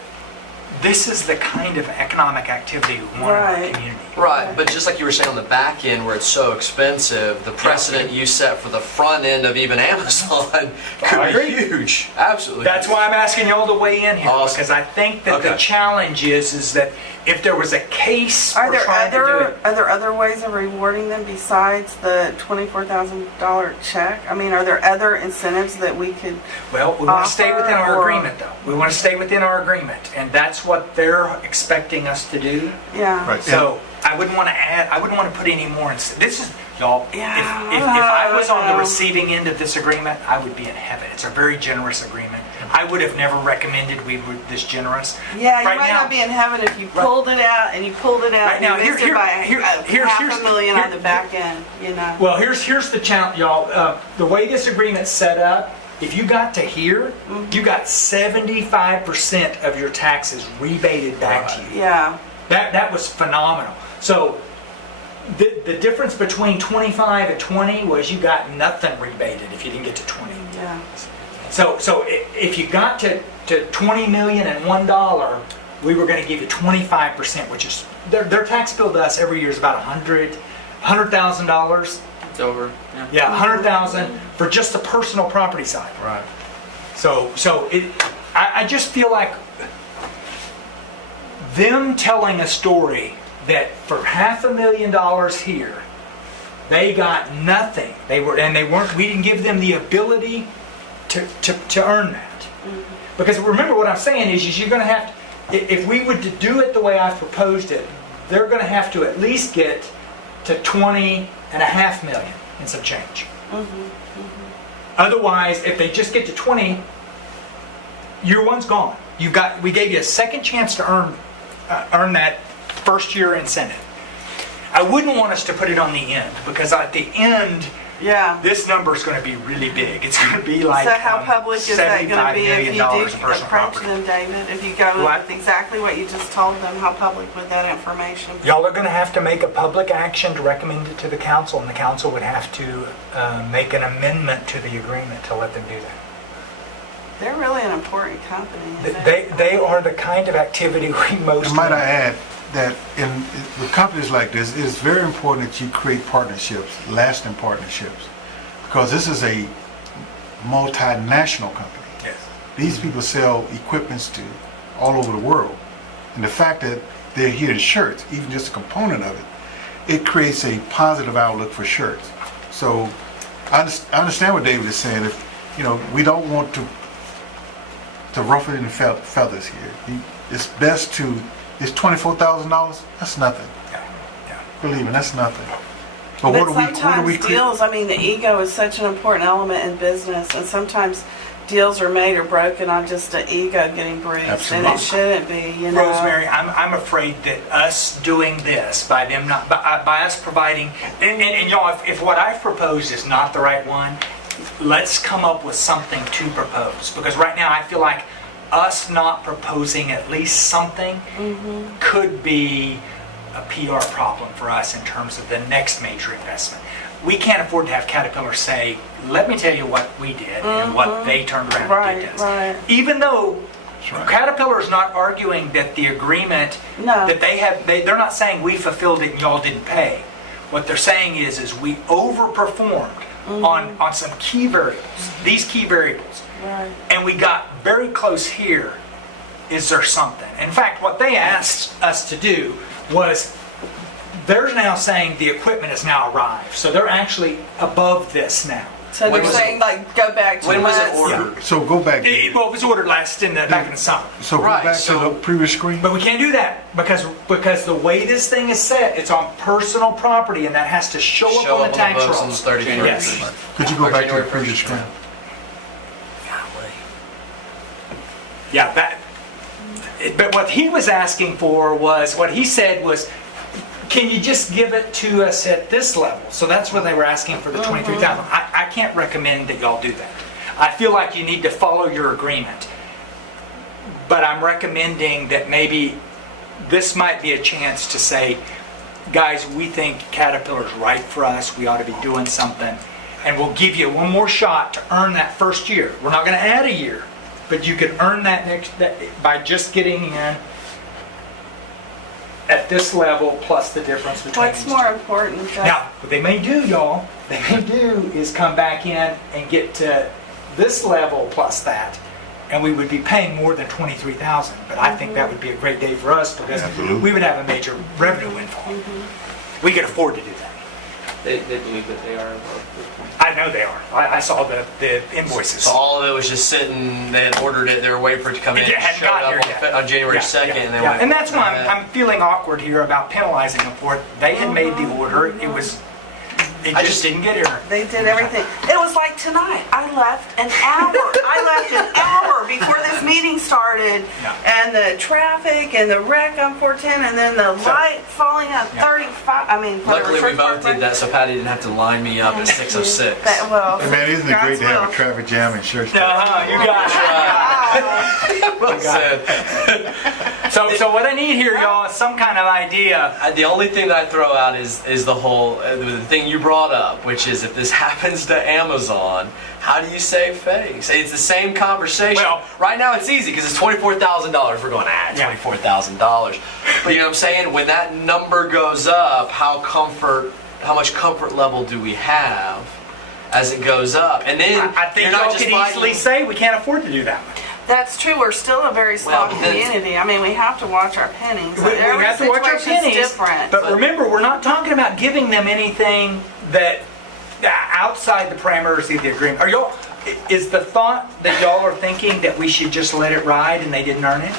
this is the kind of economic activity we want in our community. Right, but just like you were saying on the back end where it's so expensive, the precedent you set for the front end of even Amazon could be huge. Absolutely. That's why I'm asking y'all to weigh in here, Awesome. because I think that the challenge is that if there was a case Are for there trying to do it, are there other ways of rewarding them besides the $24,000 check? I mean, are there other incentives that we could? well, we want to stay within our or- agreement, though. We want to stay within our agreement, and that's what they're expecting us to do. Yeah. Right. So I wouldn't want to add. I wouldn't want to put any more. This is y'all. Yeah. If I was on the receiving end of this agreement, I would be in heaven. It's a very generous agreement. I would have never recommended we were this generous. Yeah, you Right might now- not be in heaven if you pulled it out and you pulled it out Right and now, you missed it by $500,000 on the back end, you know. Well, here's the challenge, y'all. The way this agreement's set up, if you got to here, you got 75% of your taxes rebated back to you. Yeah. That was phenomenal. So the difference between 25 and 20 was you got nothing rebated if you didn't get to 20. Yeah. So if you got to $20 million and $1, we were going to give you 25%, which is their tax bill to us every year is about $100,000. It's over. Yeah, $100,000 for just the personal property side. Right. So I just feel like them telling a story that for $500,000 here, they got nothing. We didn't give them the ability to earn that. Because remember what I'm saying is you're going to have to, if we were to do it the way I proposed it, they're going to have to at least get to 20.5 million and some change. Otherwise, if they just get to 20, year one's gone. We gave you a second chance to earn that first year incentive. I wouldn't want us to put it on the end, because at the end, this number is going to be really big. It's going to be like So how public is that going to be if you do in personal approach property. them, David? If you go with exactly what you just told them, how public would that information be? Y'all are going to have to make a public action to recommend it to the council, and the council would have to make an amendment to the agreement to let them do that. They're really an important company. They are the kind of activity we most And might I want. add that with companies like this, it is very important that you create partnerships, lasting partnerships, because this is a multinational company. Yes. These people sell equipments to all over the world. And the fact that they're here in Schertz, even just a component of it, it creates a positive outlook for Schertz. So I understand what David is saying. If we don't want to ruffle any feathers here. It's best to. It's $24,000. That's nothing. Believe me, that's nothing. But what do we sometimes deals, I mean, the ego is such an important element in business, and sometimes deals are made or broken on just an ego getting bruised, Absolutely. and it shouldn't be, you know. Rosemary, I'm afraid that us doing this, by them not, by us providing, and y'all, if what I've proposed is not the right one, let's come up with something to propose. Because right now I feel like us not proposing at least something could be a PR problem for us in terms of the next major investment. We can't afford to have Caterpillar say, let me tell you what we did and what they turned around and did this. Right. Even though right. Caterpillar is not arguing that the agreement No. that they have, they're not saying we fulfilled it and y'all didn't pay. What they're saying is we overperformed on some key variables, these key variables. Right. And we got very close here. Is there something? In fact, what they asked us to do was, they're now saying the equipment has now arrived. So they're actually above this now. So When they're was saying, like, go back to When was it months. ordered? So go back. Well, it was ordered back in the summer. So go Right, back so- to the previous screen. But we can't do that because the way this thing is set, it's on personal property and that has to show up on the tax books on the rolls. 31st. Yes. Could you go Or back to the January previous 1st. screen? Yeah, but what he was asking for was, what he said was, can you just give it to us at this level? So that's what they were asking for the 23,000. I can't recommend that y'all do that. I feel like you need to follow your agreement. But I'm recommending that maybe this might be a chance to say, guys, we think Caterpillar's right for us. We ought to be doing something. And we'll give you one more shot to earn that first year. We're not going to add a year, but you can earn that by just getting in at this level plus the difference between What's these more two. important, Jeff? Now, what they may do, y'all, they may do is come back in and get to this level plus that, and we would be paying more than $23,000. But I think that would be a great day for us because Absolutely. we would have a major revenue windfall. We could afford to do that. They believe that they are above I know they are. I saw the invoices. So all of it was just sitting, they had ordered it, they were waiting for it to come in, It it hadn't showed gotten up here on, yet. on January Yeah, 2nd, yeah, and they yeah. went. And that's why I'm feeling awkward here about penalizing them for it. They had made the order. It just didn't get here. They did everything. It was like tonight. I left an hour. I left an hour before this meeting started. Yeah. And the traffic and the wreck on 410 and then the light falling at 35. I mean, Luckily, we both did that, so Patty didn't have to line me up at 6:06. Well, Hey, man, isn't it great to have a traffic jam in church? You got it. Well said. So what I need here, y'all, is some kind of idea. The only thing that I throw out is the whole the thing you brought up, which is if this happens to Amazon, how do you save face? It's the same conversation. Well- right now it's easy because it's $24,000. We're going, $24,000. But you know what I'm saying? When that number goes up, how much comfort level do we have as it goes up? And then I think you're not y'all just could buying- easily say we can't afford to do that. That's true. We're still a very small Well, then- community. I mean, we have to watch our pennies. We Every have to watch our situation's pennies. different. But remember, we're not talking about giving them anything that outside the parameters of the agreement. Is the thought that y'all are thinking that we should just let it ride and they didn't earn it?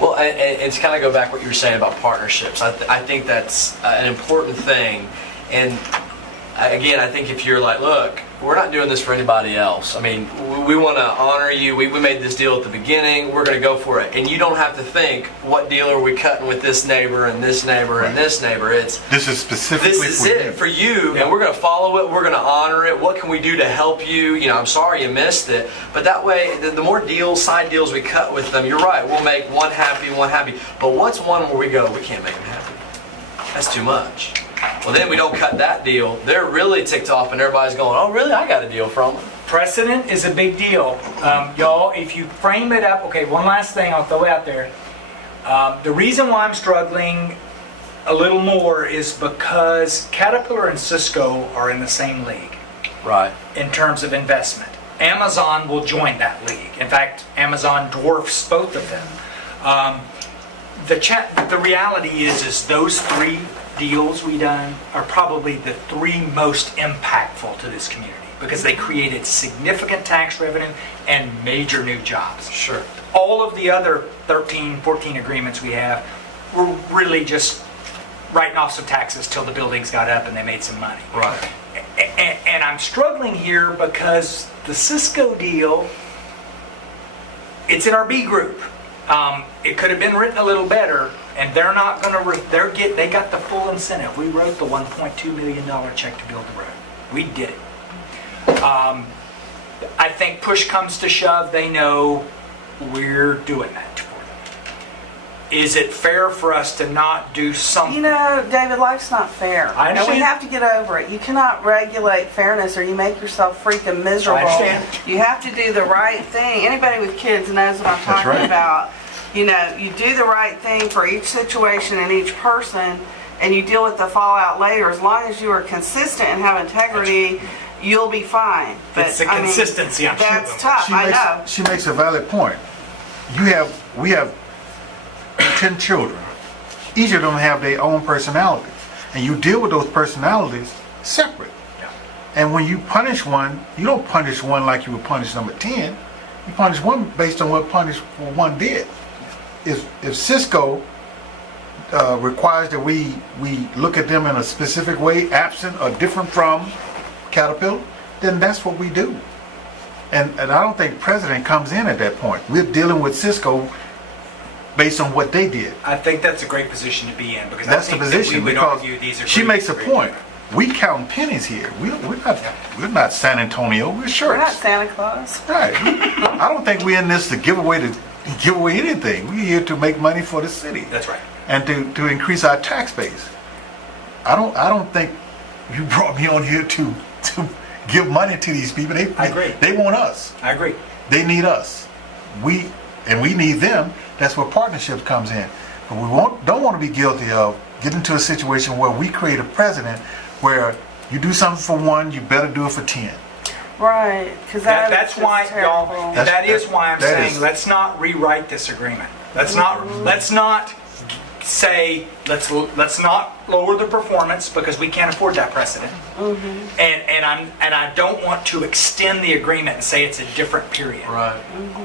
Well, and to kind of go back what you were saying about partnerships, I think that's an important thing. And again, I think if you're like, look, we're not doing this for anybody else. I mean, we want to honor you. We made this deal at the beginning. We're going to go for it. And you don't have to think, what deal are we cutting with this neighbor and this neighbor and this neighbor? It's This is specifically this is for it you. for you, and we're going to follow it. We're going to honor it. What can we do to help you? You know, I'm sorry you missed it, but that way, the more deals, side deals we cut with them, you're right. We'll make one happy. But what's one where we go, we can't make them happy? That's too much. Well, then we don't cut that deal. They're really ticked off, and everybody's going, "Oh, really? I got a deal from them." Precedent is a big deal. Y'all, if you frame it up, okay, one last thing I'll throw out there. The reason why I'm struggling a little more is because Caterpillar and Cisco are in the same league Right. in terms of investment. Amazon will join that league. In fact, Amazon dwarfs both of them. The reality is those three deals we done are probably the three most impactful to this community because they created significant tax revenue and major new jobs. Sure. All of the other 13, 14 agreements we have were really just writing off some taxes till the buildings got up and they made some money. Right. And I'm struggling here because the Cisco deal it's in our B group. It could have been written a little better, and they're not going to. They got the full incentive. We wrote the $1.2 million check to build the road. We did it. I think push comes to shove, they know we're doing that for them. Is it fair for us to not do something? You know, David, life's not fair. I And we understand. have to get over it. You cannot regulate fairness or you make yourself freaking miserable. I understand. You have to do the right thing. Anybody with kids knows what I'm talking right. about. You know, you do the right thing for each situation and each person, and you deal with the fallout later. As long as you are consistent and have integrity, you'll be fine. It's the consistency I'm That's shooting. tough, I know. She makes a valid point. We have 10 children. Each of them have their own personalities, and you deal with those personalities separate. Yeah. And when you punish one, you don't punish one like you would punish number 10. You punish one based on what one did. If Cisco requires that we look at them in a specific way, absent or different from Caterpillar, then that's what we do. And I don't think president comes in at that point. We're dealing with Cisco based on what they did. I think that's a great position to be in, because That's I think the position, that we would because argue these are she great- makes a great point. people. We count pennies here. We're not San Antonio. We're We're not Schertz. Santa Claus. Right. I don't think we're in this to give away anything. We're here to make money for the city That's right. and to increase our tax base. I don't think you brought me on here to give money to these people. I agree. They want us. I agree. They need us. We need them. That's where partnership comes in. But we don't want to be guilty of getting into a situation where we create a precedent where you do something for one, you better do it for 10. Right, because That's why, y'all, That's- that is why I'm that saying, is- let's not rewrite this agreement. Let's not say, let's not lower the performance, because we can't afford that precedent. And I don't want to extend the agreement and say it's a different period. Right.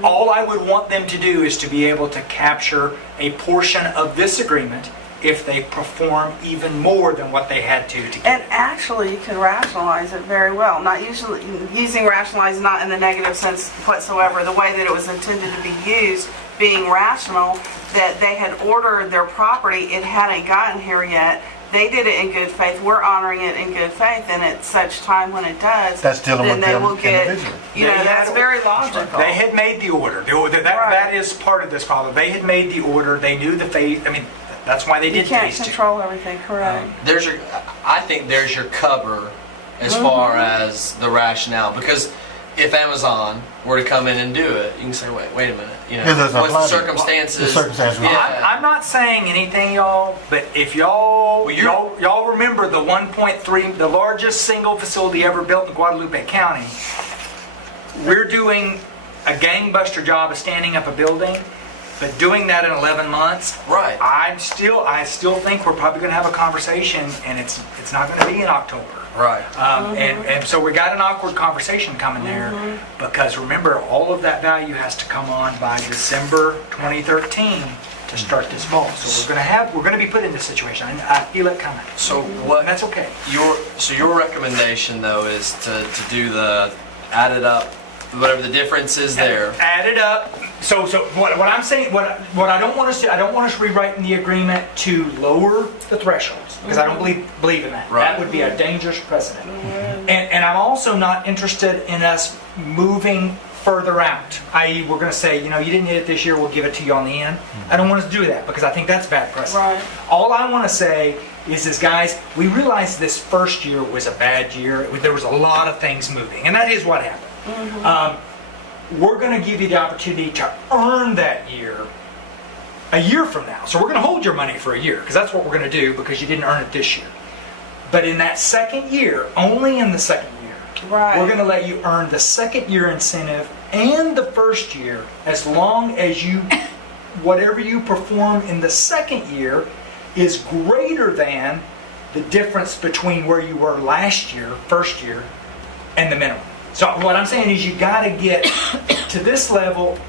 All I would want them to do is to be able to capture a portion of this agreement if they perform even more than what they had to get And it. actually, you can rationalize it very well. Not usually using rationalize not in the negative sense whatsoever. The way that it was intended to be used, being rational, that they had ordered their property, it hadn't gotten here yet. They did it in good faith. We're honoring it in good faith, and at such time when it does, That's dealing then with they them will get. individually. You know, They that's had- very logical. They had made the order. That is part of this problem. They had made the order. They knew the phase. I mean, that's why they You did can't phase two. control everything, correct? I think there's your cover as far as the rationale, because if Amazon were to come in and do it, you can say, wait a minute, you know, It doesn't what's the apply to you. circumstances? The circumstances. Yeah. I'm not saying anything, y'all, but if y'all remember the 1.3, the largest single facility ever built in Guadalupe County, we're doing a gangbuster job of standing up a building, but doing that in 11 months, Right. I still think we're probably going to have a conversation, and it's not going to be in October. Right. And so we got an awkward conversation coming there, because remember, all of that value has to come on by December 2013 to start this fall. So we're going to be put in this situation. I feel it coming. So And what? that's okay. Your recommendation though is to do the added up, whatever the difference is there. Add it up. So what I'm saying, what I don't want us to, I don't want us rewriting the agreement to lower the thresholds, because I don't believe in that. Right. That would be a dangerous precedent. And I'm also not interested in us moving further out, i.e. we're going to say, you didn't hit it this year, we'll give it to you on the end. I don't want us to do that, because I think that's bad precedent. Right. All I want to say is guys, we realized this first year was a bad year. There was a lot of things moving, and that is what happened. We're going to give you the opportunity to earn that year a year from now. So we're going to hold your money for a year, because that's what we're going to do, because you didn't earn it this year. But in that second year, only in the second year, Right. we're going to let you earn the second year incentive and the first year, as long as whatever you perform in the second year is greater than the difference between where you were last year, first year, and the minimum. So what I'm saying is you got to get to this level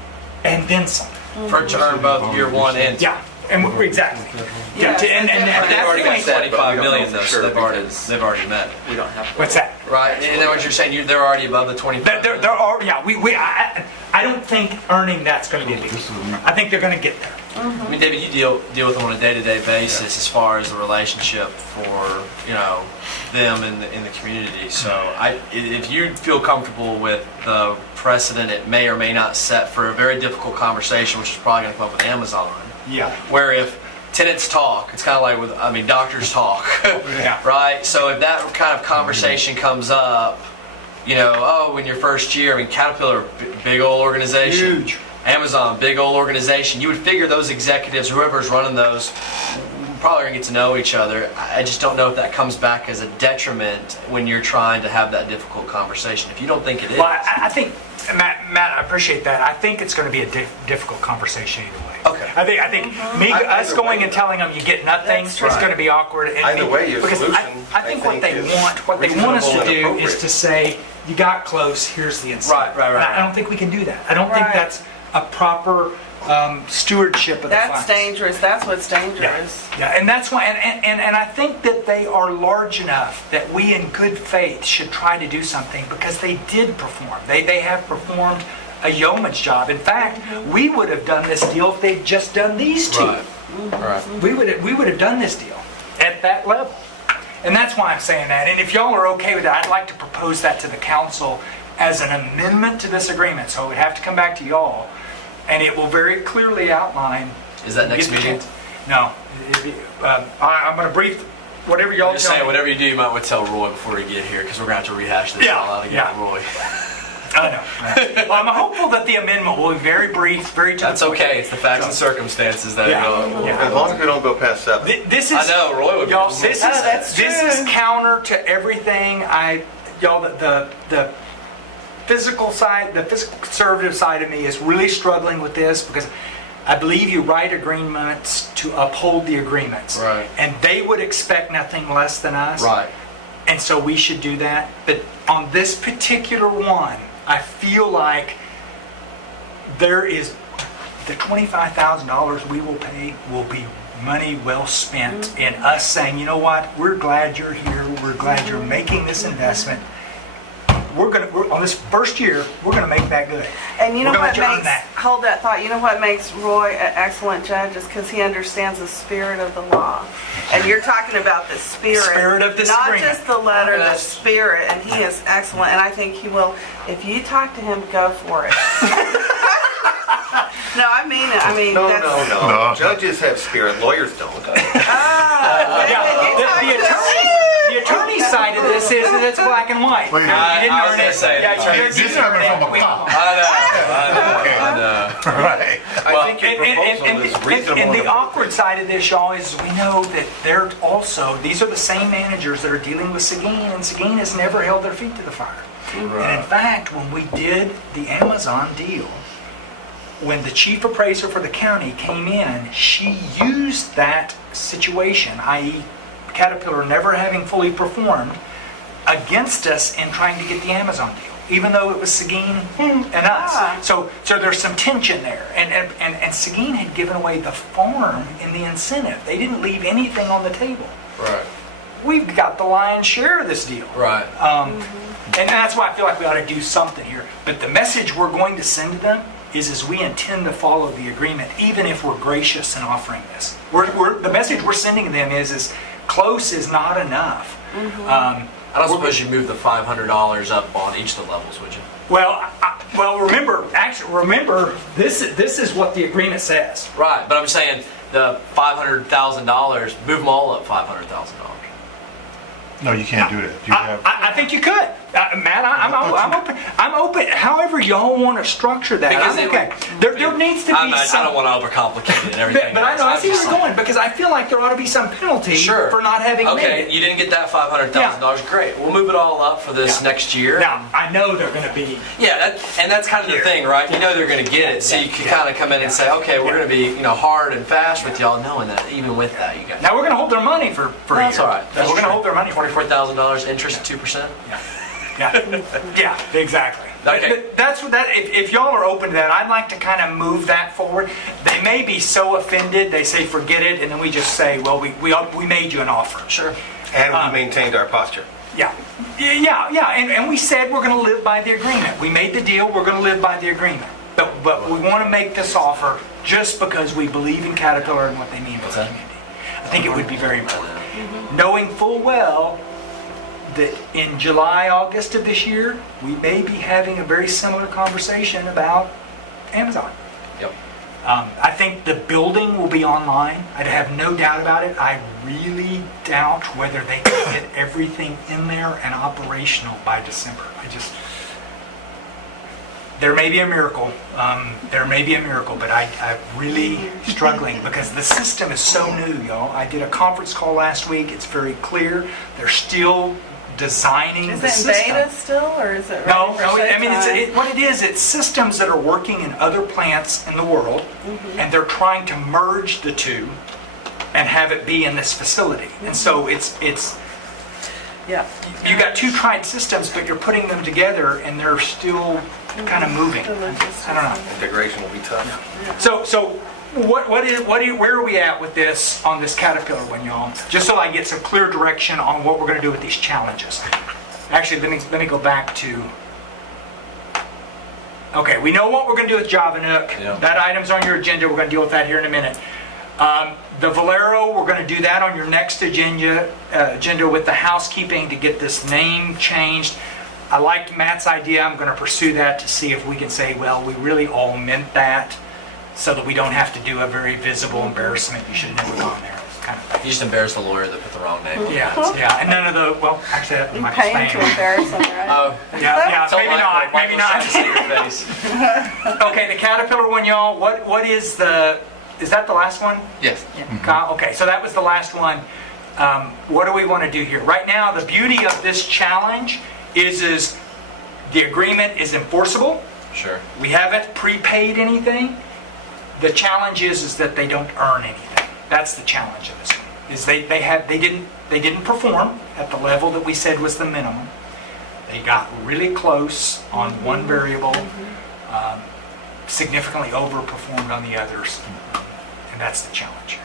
and then some. For it to earn both year one and two. Yeah, and exactly. Yeah, and at They've that already got point, 25 but we don't million know though, for so sure they've already met it. We don't have. what's that? Right, and then what you're saying, they're already above the 25. They're already, yeah, I don't think earning that's going to be a big deal. I think they're going to get there. I mean, David, you deal with them on a day-to-day basis as far as the relationship for, you know, them in the community. So if you feel comfortable with the precedent it may or may not set for a very difficult conversation, which is probably going to come up with Amazon. Yeah. Where if tenants talk, it's kind of like with, doctors talk, Yeah. right? So if that kind of conversation comes up, you know, in your first year, I mean, Caterpillar, big old organization. Huge. Amazon, big old organization. You would figure those executives, whoever's running those, probably gonna get to know each other. I just don't know if that comes back as a detriment when you're trying to have that difficult conversation. If you don't think it is. Well, I think, Matt, I appreciate that. I think it's going to be a difficult conversation either way. Okay. I think us going and telling them you get nothing, it's going to be awkward. And Either way, your because solution, I think what they is want us to reasonable and do is appropriate. to say, you got close, here's the incentive. Right. And I don't think we can do that. I don't think Right. that's a proper stewardship of the funds. That's dangerous. That's what's dangerous. Yeah, and that's why, and I think that they are large enough that we in good faith should try to do something because they did perform. They have performed a yeoman's job. In fact, we would have done this deal if they'd just done these two. Right. We would have done this deal at that level. And that's why I'm saying that. And if y'all are okay with that, I'd like to propose that to the council as an amendment to this agreement. So it would have to come back to y'all. And it will very clearly outline. Is that next meeting? No. I'm going to brief whatever y'all I'm just tell saying, me. whatever you do, you might want to tell Roy before we get here, because we're going to have to rehash this all out again with Roy. I know. Well, I'm hopeful that the amendment will be very brief, very to the That's point. okay. It's the facts and circumstances that As long as we don't go past 7. This is. I know, Roy would be. Y'all, this is true. counter to everything the physical side, the physical conservative side of me is really struggling with this because I believe you write agreements to uphold the agreements. Right. And they would expect nothing less than us. Right. And so we should do that. But on this particular one, I feel like there is the $25,000 we will pay will be money well spent in us saying, you know what, we're glad you're here. We're glad you're making this investment. We're on this first year, we're gonna make that good. And you know We're gonna what let you earn makes, that. hold that thought, you know what makes Roy an excellent judge is because he understands the spirit of the law. And you're talking about the spirit. Spirit of this not agreement. just the letter, the Yes. spirit, and he is excellent. And I think he will, if you talk to him, go for it. No, I mean it. I mean, No. No. Judges have spirit, lawyers don't. The attorney side of this is that it's black and white. Wait, You didn't I was earn gonna it. say, Yeah, you This didn't coming earn from it. a cop. I know. Right. I think your proposal is reasonable. And the and awkward side of this, y'all, is we know that they're also, these are the same managers that are dealing with Seguin, and Seguin has never held their feet to the fire. And in fact, when we did the Amazon deal, when the chief appraiser for the county came in, she used that situation, i.e. Caterpillar never having fully performed, against us in trying to get the Amazon deal, even though it was Seguin and us. So there's some tension there. And Seguin had given away the farm in the incentive. They didn't leave anything on the table. Right. We've got the lion's share of this deal. Right. And that's why I feel like we ought to do something here. But the message we're going to send to them is we intend to follow the agreement, even if we're gracious in offering this. The message we're sending to them is close is not enough. I don't suppose you move the $500 up on each of the levels, would you? Well, remember, this is what the agreement says. Right, but I'm saying the $500,000, move them all up $500,000. No, you can't do that. You have. I think you could, Matt. I'm open. I'm open. However y'all want to structure that, Because I'm okay. There needs to be I some. don't want to overcomplicate it and everything. But I know I else. see where you're going because I feel like there ought to be some penalty Sure. for not having made Okay, it. you didn't get that $500,000. Great. We'll move it all up for this next year. Now I know they're going to be. Yeah, and that's kind of the thing, right? You know they're going to get it, so you can kind of come in and say, okay, we're going to be, hard and fast with y'all, knowing that even with that, you guys. Now we're going to hold their money for a That's year. all right. That's We're going to true. hold their money for $44,000 interest at 2%. Yeah, exactly. Okay. That's what that. If y'all are open to that, I'd like to kind of move that forward. They may be so offended, they say forget it, and then we just say, well, we made you an offer. Sure. And we maintained our posture. Yeah, and we said we're going to live by the agreement. We made the deal, we're going to live by the agreement. But we want to make this offer just because we believe in Caterpillar and what they mean for the community. I think it would be very important. Knowing full well that in July, August of this year, we may be having a very similar conversation about Amazon. Yep. I think the building will be online. I have no doubt about it. I really doubt whether they can get everything in there and operational by December. There may be a miracle. But I'm really struggling because the system is so new, y'all. I did a conference call last week. It's very clear. They're still designing Is the it system. beta still, or is it No, ready for I mean, showtime? what it is, it's systems that are working in other plants in the world, and they're trying to merge the two and have it be in this facility. And so it's Yeah. you got two tried systems, but you're putting them together, and they're still kind of moving. The logistics. I don't know. Integration will be tough. So where are we at with this on this Caterpillar one, y'all? Just so I get some clear direction on what we're going to do with these challenges. Actually, let me go back to. Okay, we know what we're going to do with Java Nook. Yeah. That item's on your agenda. We're going to deal with that here in a minute. The Valero, we're going to do that on your next agenda with the housekeeping to get this name changed. I liked Matt's idea. I'm going to pursue that to see if we can say, well, we really all meant that, so that we don't have to do a very visible embarrassment. You should have never gone there. Kind of thing. You just embarrassed the lawyer that put the wrong name. Yeah, and none of the, well, actually, that You might pay be him to Spain. embarrass them, right? Oh, Yeah, tell maybe not, maybe Michael not. to see your face. Okay, the Caterpillar one, y'all, what is that the last one? Yes. Kyle? Okay, so that was the last one. What do we want to do here? Right now, the beauty of this challenge is the agreement is enforceable. Sure. We haven't prepaid anything. The challenge is that they don't earn anything. That's the challenge of this one. Is they didn't perform at the level that we said was the minimum. They got really close on one variable, significantly overperformed on the others, and that's the challenge.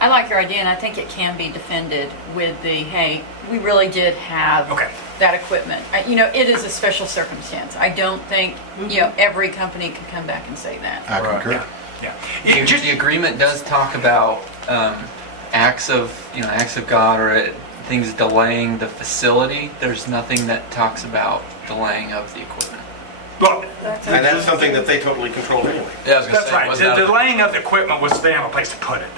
I like your idea, and I think it can be defended with the, hey, we really did have Okay. that equipment. It is a special circumstance. I don't think, every company can come back and say that. I concur. Yeah. The agreement does talk about acts of God or things delaying the facility. There's nothing that talks about delaying of the equipment. Well, And that's something that they totally control anyway. Yeah, I was going to that's say. right. wasn't The that- delaying of the equipment was they didn't have a place to put it.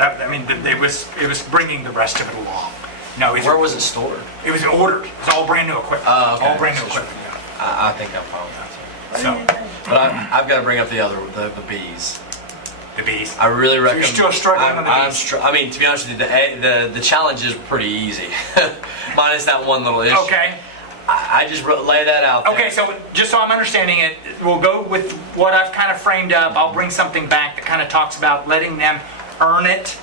It was bringing the rest of it along. No, Where was it stored? It was ordered. It was all brand new equipment. Oh, okay. All brand new equipment. I think I'm fine with that. So But I've got to bring up the bees. the bees. I really recommend. still struggling on the bees? I mean, to be honest with you, the challenge is pretty easy, minus that one little issue. Okay. I just lay that out there. Okay, so just so I'm understanding it, we'll go with what I've kind of framed up. I'll bring something back that kind of talks about letting them earn it,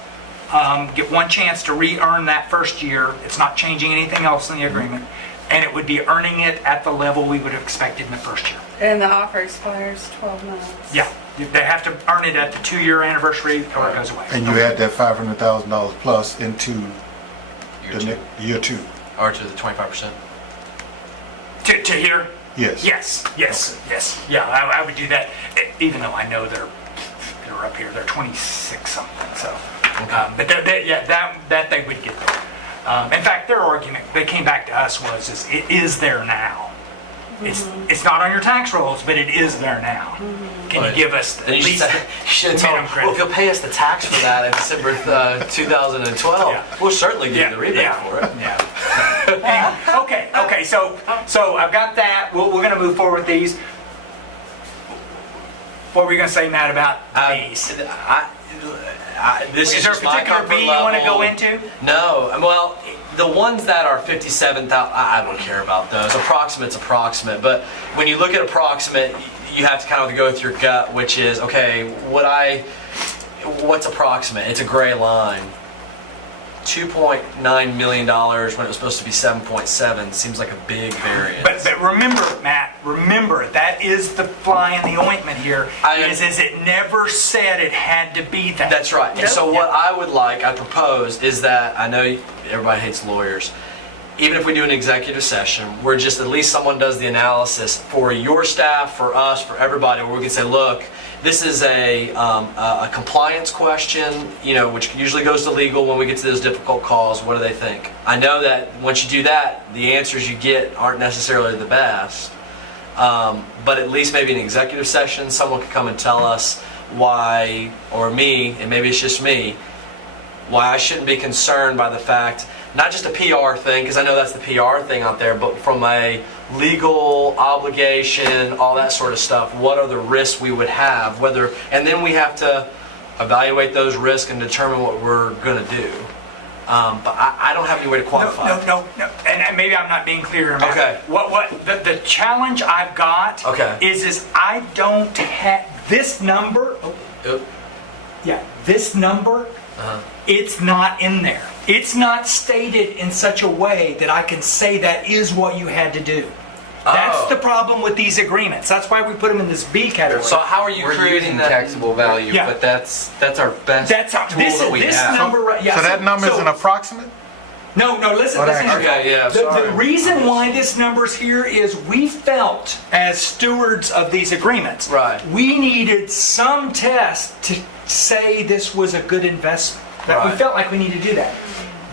get one chance to re-earn that first year. It's not changing anything else in the agreement. And it would be earning it at the level we would have expected in the first year. And the offer expires 12 months. Yeah, they have to earn it at the 2-year anniversary or it goes away. And you add that $500,000 plus into year two. Or to the 25%. To here? Yes. Yes. Yeah, I would do that, even though I know they're up here. They're 26 something. So, but that they would get there. In fact, their argument they came back to us was it is there now. It's not on your tax rolls, but it is there now. Can you give us at Then you least should the tell minimum them, credit? well, if you'll pay us the tax for that in December 2012, Yeah. we'll certainly give you the rebate for it. Yeah. Okay. So I've got that. We're going to move forward with these. What were you going to say, Matt, about these? This Is is there a just my particular comfort bee you want to level. go into? No. Well, the ones that are 57,000, I don't care about those. Approximate's approximate. But when you look at approximate, you have to kind of go with your gut, which is, okay, what's approximate? It's a gray line. $2.9 million when it was supposed to be 7.7 seems like a big variance. But remember, Matt, that is the fly in the ointment here. Is it never said it had to be that. That's right. And so what I propose is that, I know everybody hates lawyers, even if we do an executive session, where just at least someone does the analysis for your staff, for us, for everybody, where we can say, look, this is a compliance question, which usually goes to legal when we get to those difficult calls. What do they think? I know that once you do that, the answers you get aren't necessarily the best. But at least maybe an executive session, someone could come and tell us why, or me, and maybe it's just me, why I shouldn't be concerned by the fact, not just a PR thing, because I know that's the PR thing out there, but from a legal obligation, all that sort of stuff, what are the risks we would have, and then we have to evaluate those risks and determine what we're going to do. But I don't have any way to quantify. No. And maybe I'm not being clear. Okay. The challenge I've got is I don't have this number. This number. It's not in there. It's not stated in such a way that I can say that is what you had to do. That's the problem with these agreements. That's why we put them in this B category. So how are you creating that? Taxable value, but that's our best tool that we have. Number, So that number is an approximate? No, listen. The reason why this number's here is we felt, as stewards of these agreements, we needed some test to say this was a good investment. We felt like we needed to do that.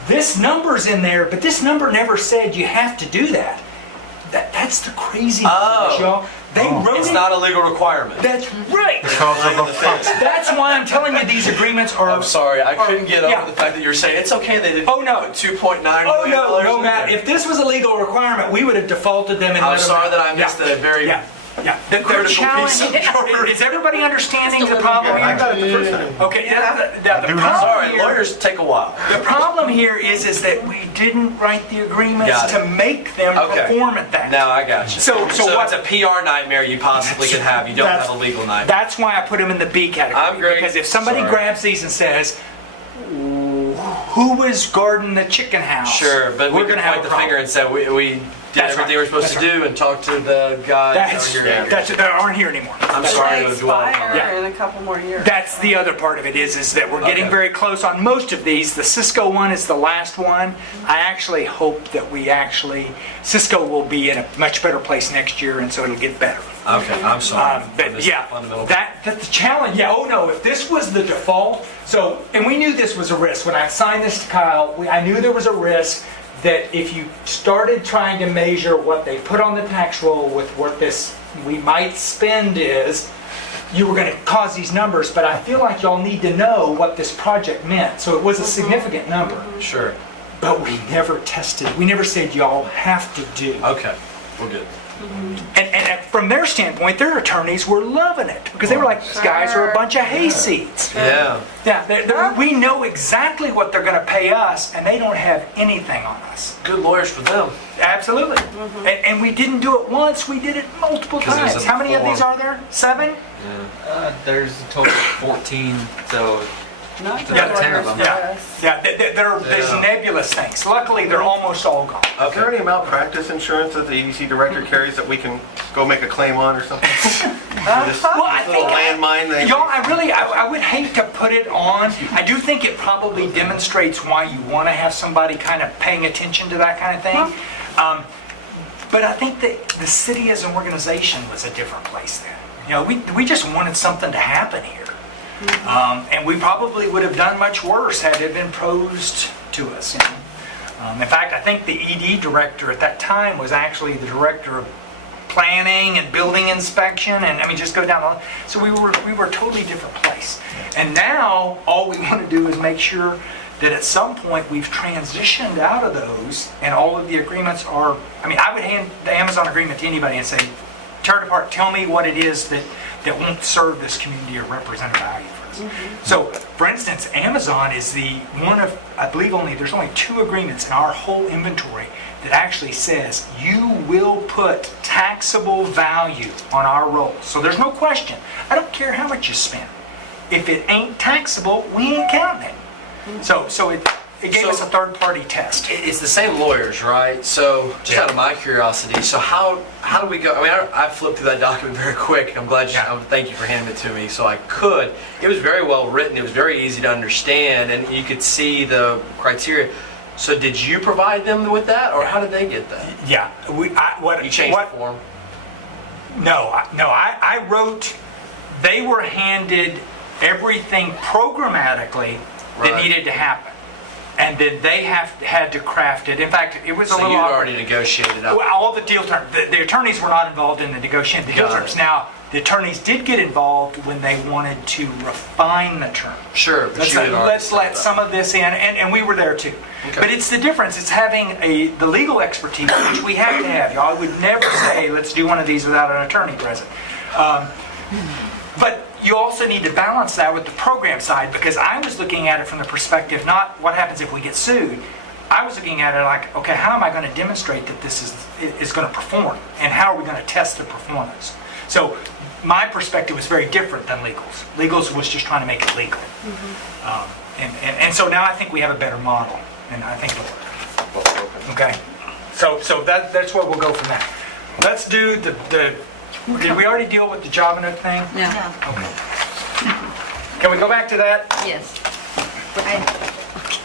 This number's in there, but this number never said you have to do that. That's the crazy thing, y'all. It's not a legal requirement. That's right. That's why I'm telling you these agreements are... I'm sorry, I couldn't get over the fact that you're saying it's okay they didn't put $2.9 million. No, Matt. If this was a legal requirement, we would have defaulted them. I'm sorry that I missed a very... The challenge is everybody understanding the problem here? I got it the first time. Okay, the problem Sorry, here, lawyers take a while. The problem here is that we didn't write the agreements to make them perform at that. Now I got you. So what's a PR nightmare you possibly can have? You don't have a legal nightmare. That's why I put them in the B category. I'm great. Because if somebody grabs these and says, who was guarding the chicken house? Sure, but we're going to point the finger and say we did everything we're supposed to do and talk to the guys that aren't here anymore. I'm sorry to dwell on that. In a couple more years. That's the other part of it is that we're getting very close on most of these. The Cisco one is the last one. I actually hope that Cisco will be in a much better place next year, and so it'll get better. Okay, I'm sorry. But that's the challenge. If this was the default, and we knew this was a risk. When I assigned this to Kyle, I knew there was a risk that if you started trying to measure what they put on the tax roll with what this we might spend is, you were going to cause these numbers, but I feel like y'all need to know what this project meant. So it was a significant number. Sure. But we never tested. We never said y'all have to do. Okay, we're good. And from their standpoint, their attorneys were loving it because they were like, these guys are a bunch of hayseeds. We know exactly what they're going to pay us, and they don't have anything on us. Good lawyers for them. Absolutely. And we didn't do it once, we did it multiple times. How many of these are there? 7? There's a total of 14, so about 10 of them. There's nebulous things. Luckily, they're almost all gone. Is there any malpractice insurance that the EDC director carries that we can go make a claim on or something? I think landmine thing. Y'all, I would hate to put it on. I do think it probably demonstrates why you want to have somebody kind of paying attention to that kind of thing. But I think that the city as an organization was a different place then. We just wanted something to happen here. And we probably would have done much worse had it been posed to us. In fact, I think the ED director at that time was actually the director of planning and building inspection, and just go down the line. So we were a totally different place. And now all we want to do is make sure that at some point we've transitioned out of those, and all of the agreements are. I would hand the Amazon agreement to anybody and say, tear it apart. Tell me what it is that won't serve this community or represent a value for us. So, for instance, Amazon is the one of, I believe there's only 2 agreements in our whole inventory that actually says you will put taxable value on our rolls. So there's no question. I don't care how much you spend. If it ain't taxable, we ain't counting it. So it gave us a third-party test. It's the same lawyers, right? So, just out of my curiosity, so how do we go? I flipped through that document very quick. I'm glad thank you for handing it to me so I could. It was very well written. It was very easy to understand, and you could see the criteria. So did you provide them with that, or how did they get that? Yeah, You changed the form? I wrote, they were handed everything programmatically that Right. needed to happen. And then they had to craft it. In fact, it was a So little you'd awkward. already negotiated out. Well, all the deal terms, the attorneys were not involved in the negotiation of the deal Got terms. it. Now, the attorneys did get involved when they wanted to refine the terms. Sure, but Let's, you had already let's set let that. some of this in, and we were there too. Okay. But it's the difference. It's having the legal expertise, which we have to have. Y'all, I would never say, let's do one of these without an attorney present. But you also need to balance that with the program side, because I was looking at it from the perspective, not what happens if we get sued. I was looking at it like, okay, how am I going to demonstrate that this is going to perform? And how are we going to test the performance? So my perspective was very different than Legal's. Legal's was just trying to make it legal. And so now I think we have a better model, and I think it'll work. Okay? So that's where we'll go from that. Let's do the did we already deal with the Javanook thing? No. Okay. Can we go back to that? Yes.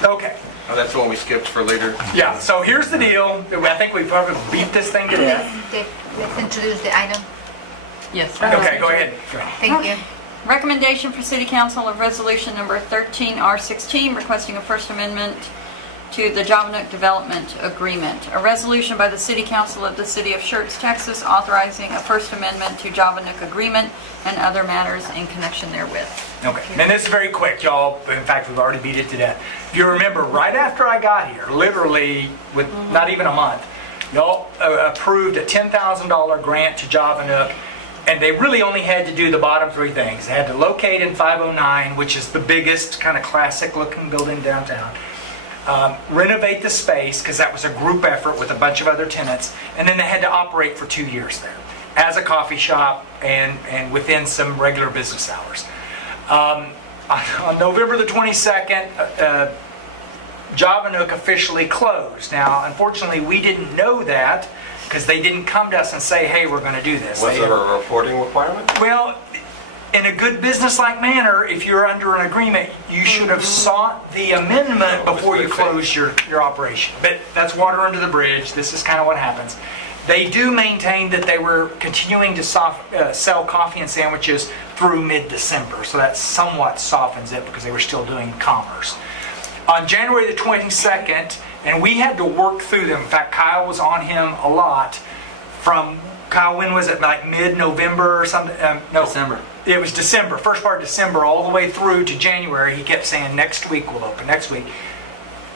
Okay. Oh, that's the one we skipped for later. Yeah, so here's the deal. I think we probably beat this thing to death. Let's introduce the item. Yes. Okay, go ahead. Thank you. Recommendation for City Council of Resolution Number 13R16, requesting a First Amendment to the Javanook Development Agreement. A resolution by the City Council of the City of Schertz, Texas, authorizing a First Amendment to Javanook Agreement and other matters in connection therewith. Okay, and this is very quick, y'all. In fact, we've already beat it to death. If you remember, right after I got here, literally with not even a month, y'all approved a $10,000 grant to Javanook, and they really only had to do the bottom three things. They had to locate in 509, which is the biggest kind of classic-looking building downtown. Renovate the space, because that was a group effort with a bunch of other tenants, and then they had to operate for 2 years there as a coffee shop and within some regular business hours. On November the 22nd, Javanook officially closed. Now, unfortunately, we didn't know that because they didn't come to us and say, hey, we're going to do this. Was there a reporting requirement? Well, in a good business-like manner, if you're under an agreement, you should have sought the amendment before you close your operation. But that's water under the bridge. This is kind of what happens. They do maintain that they were continuing to sell coffee and sandwiches through mid-December, so that somewhat softens it because they were still doing commerce. On January the 22nd, and we had to work through them. In fact, Kyle was on him a lot. Kyle, when was it? Like mid-November or something? No. December. It was December, first part of December, all the way through to January. He kept saying, next week we'll open, next week.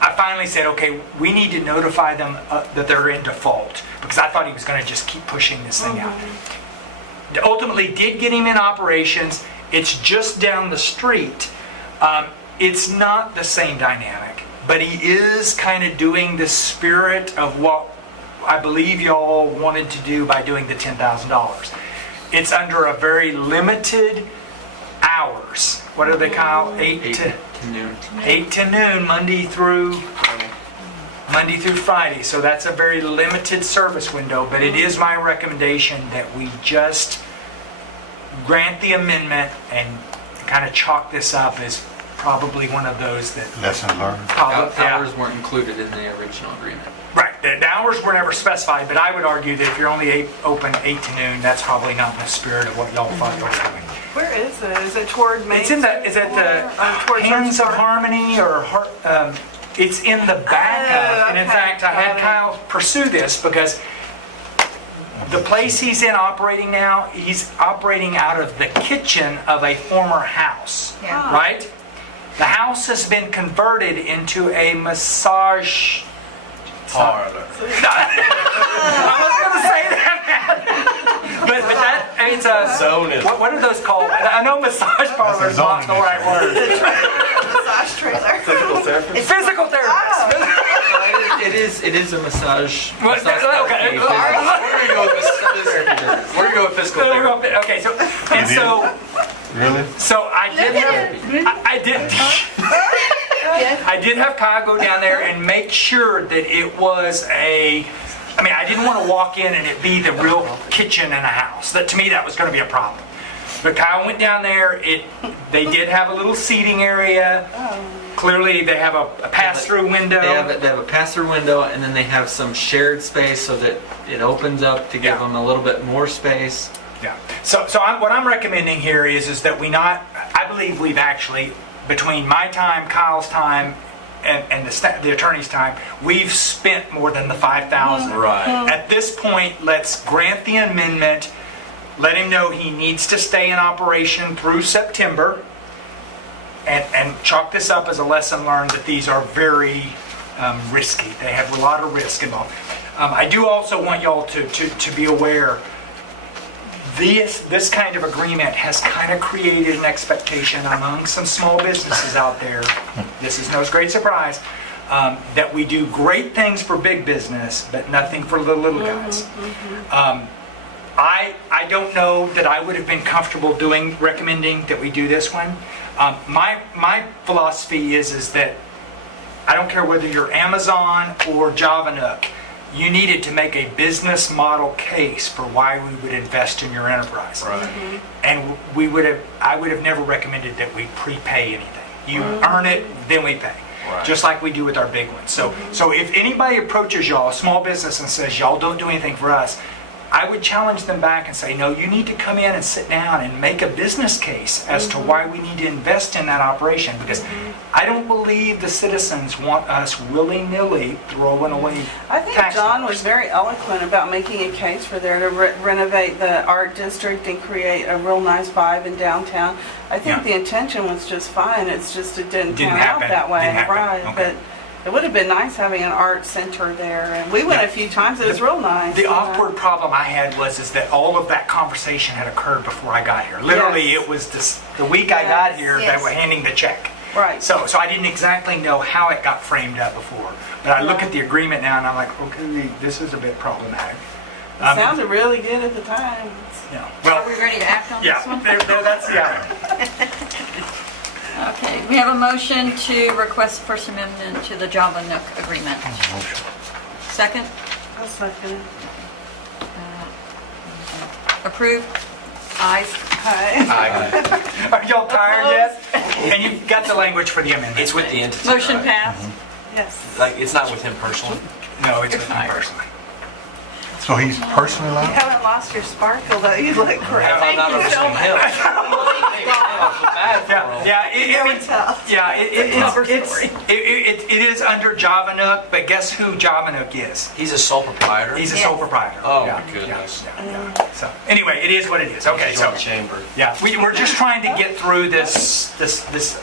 I finally said, okay, we need to notify them that they're in default, because I thought he was going to just keep pushing this thing out. Ultimately, did get him in operations. It's just down the street. It's not the same dynamic, but he is kind of doing the spirit of what I believe y'all wanted to do by doing the $10,000. It's under a very limited hours. What are they called? 8 to noon. 8 to noon, Monday through Friday. So that's a very limited service window, but it is my recommendation that we just grant the amendment and kind of chalk this up as probably one of those that... Lesson learned. Hours weren't included in the original agreement. Right. The hours were never specified, but I would argue that if you're only open 8 to noon, that's probably not in the spirit of what y'all thought you were doing. Where is it? Is it toward Main? It's in the, is it the toward Hands of Church Park? Harmony or it's in the back of, and in okay, fact, I had got it. Kyle pursue this because the place he's in operating now, he's operating out of the kitchen of a former house, Yeah. right? The house has been converted into a massage Parlor. I was going to say that, but that it's a Zone is. what are those called? I know massage parlor is not the right word. Massage trailer. Physical therapy? Physical therapist. It is a massage. What- okay. We're gonna go with we're gonna go with physical therapy. Okay, so and so Really? I did have Kyle go down there and make sure that it was I didn't want to walk in and it be the real kitchen in a house. That to me that was going to be a problem. But Kyle went down there. They did have a little seating area. clearly they have a pass-through window. They have a pass-through window, and then they have some shared space so that it opens up to give Yeah. them a little bit more space. Yeah. So what I'm recommending here is that I believe we've actually, between my time, Kyle's time, and the attorney's time, we've spent more than the $5,000. Right. At this point, let's grant the amendment, let him know he needs to stay in operation through September, and chalk this up as a lesson learned that these are very risky. They have a lot of risk involved. I do also want y'all to be aware, this kind of agreement has kind of created an expectation among some small businesses out there. This is no great surprise, that we do great things for big business, but nothing for the little guys. I don't know that I would have been comfortable recommending that we do this one. My philosophy is that I don't care whether you're Amazon or JavaNook, you needed to make a business model case for why we would invest in your enterprise. Right. And I would have never recommended that we prepay anything. You earn it, then we pay. Right. Just like we do with our big ones. So if anybody approaches y'all, a small business, and says, y'all don't do anything for us, I would challenge them back and say, no, you need to come in and sit down and make a business case as to why we need to invest in that operation. Because I don't believe the citizens want us willy-nilly throwing away I think tax John dollars. was very eloquent about making a case for there to renovate the art district and create a real nice vibe in downtown. I think Yeah. the intention was just fine. It's just it didn't Didn't turn happen. out that way, Didn't happen. right? Okay. But it would have been nice having an art center there. And we went a few times. It was real nice. The awkward problem I had is that all of that conversation had occurred before I got here. Literally, Yes. it was the week I got here, Yes. they were handing the check. Right. So I didn't exactly know how it got framed up before. But I look at the agreement now and I'm like, okay, this is a bit problematic. It sounded really good at the time. Yeah. Are Well, we ready to act on yeah, this one? that's yeah. Okay, we have a motion to request First Amendment to the JavaNook agreement. Second? I'll second it. Approved? Ayes? Hi. Are y'all tired yet? And you've got the language for the amendment. It's with the entity. Motion right? passed. Yes. Like, it's not with him personally. No, it's with me personally. So he's personally You allowed? haven't lost your sparkle though. You look great. I'm not representing him. It is under JavaNook, but guess who JavaNook is? He's a sole proprietor. He's a sole proprietor. Oh, Yeah, my goodness. yeah. So anyway, it is what it is. Okay, He's so on the chamber. yeah, we're just trying to get through this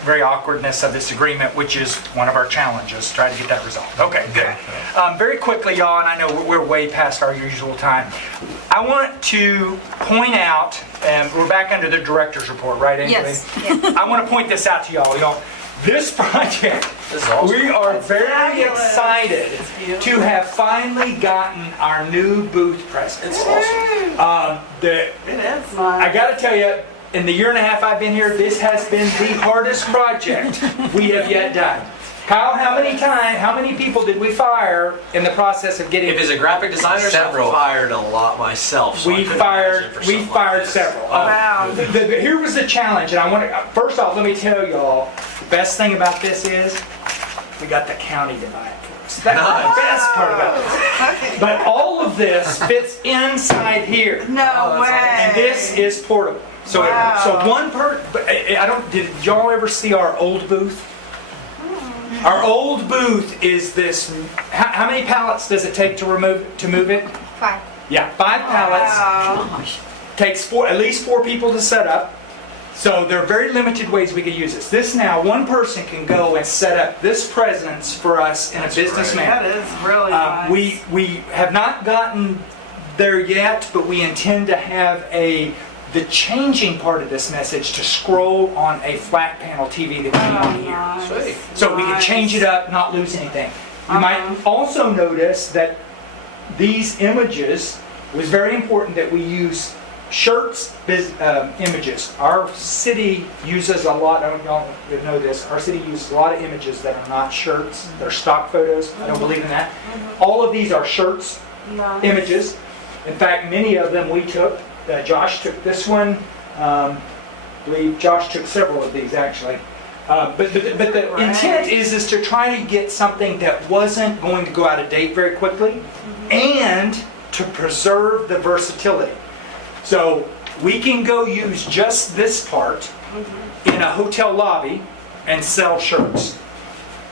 very awkwardness of this agreement, which is one of our challenges. Try to get that resolved. Okay, good. Very quickly, y'all, and I know we're way past our usual time. I want to point out, and we're back under the director's report, right, Amy? Yes. I want to point this out to y'all. Y'all, this project, This is awesome. we are very fabulous. excited It's beautiful. to have finally gotten our new booth present. It's awesome. The It is I nice. got to tell you, in the year and a half I've been here, this has been the hardest project we have yet done. Kyle, how many people did we fire in the process of getting? If it's a graphic designer, Several. I've fired a lot myself. So I We couldn't fired imagine for something like this. several. Wow. Here was the challenge, and I want to. First off, let me tell y'all, the best thing about this is we got the county to buy it for us. That's the best part about this. But all of this fits inside here. No way. And this is portable. So, Wow. so one per. I don't. Did y'all ever see our old booth? Our old booth is this. How many pallets does it take to move it? 5. Yeah, 5 pallets. Wow. Takes at least 4 people to set up. So there are very limited ways we could use this. This now, one person can go and set up this presence for us in a business great. manner. That is really nice. We have not gotten there yet, but we intend to have the changing part of this message to scroll on a flat panel TV that came on here. Nice. Sweet. So we can change it up, not lose anything. You might also notice that these images, it was very important that we use Schertz images. Our city uses a lot, I don't know if you know this, our city uses a lot of images that are not Schertz, they're stock photos. I don't believe in that. All of these are Schertz Nice. images. In fact, many of them we took. Josh took this one. I believe Josh took several of these actually. But the intent is to try to get something that wasn't going to go out of date very quickly and to preserve the versatility. So we can go use just this part in a hotel lobby and sell shirts.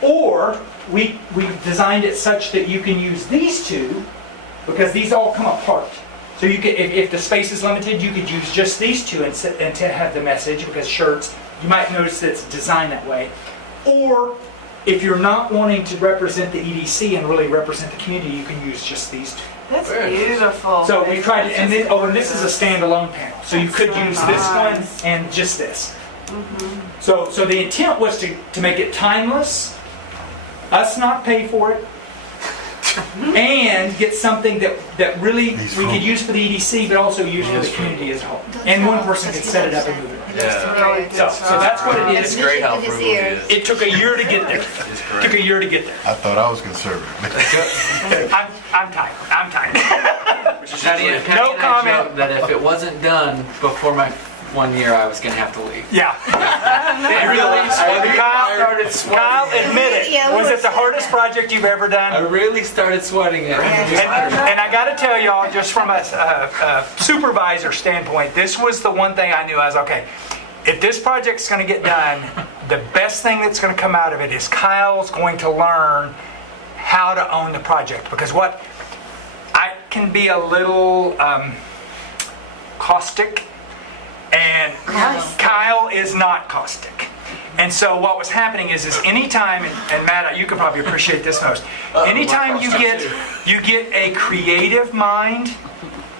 Or we designed it such that you can use these two because these all come apart. So you could, if the space is limited, you could use just these two and to have the message, because shirts, you might notice that it's designed that way. Or if you're not wanting to represent the EDC and really represent the community, you can use just these two. That's beautiful. So we tried to, and this is a standalone panel. So you could use this one and just this. So the intent was to make it timeless, us not pay for it, and get something that really we could use for the EDC, but also use for the community as a whole. And one person could set it up and move it. Yeah. So that's what it is. It's great how frugal it is. It took a year to get there. Took a year to get there. I thought I was conservative. I'm tired. I'm tired. No comment. That if it wasn't done before my 1 year, I was going to have to leave. Yeah. Kyle, admit it. Was it the hardest project you've ever done? I really started sweating it. And I got to tell y'all, just from a supervisor standpoint, this was the one thing I knew. I was okay. If this project's going to get done, the best thing that's going to come out of it is Kyle's going to learn how to own the project. Because what I can be a little caustic, and Kyle is not caustic. And so what was happening is anytime, and Matt, you can probably appreciate this most, anytime you get a creative mind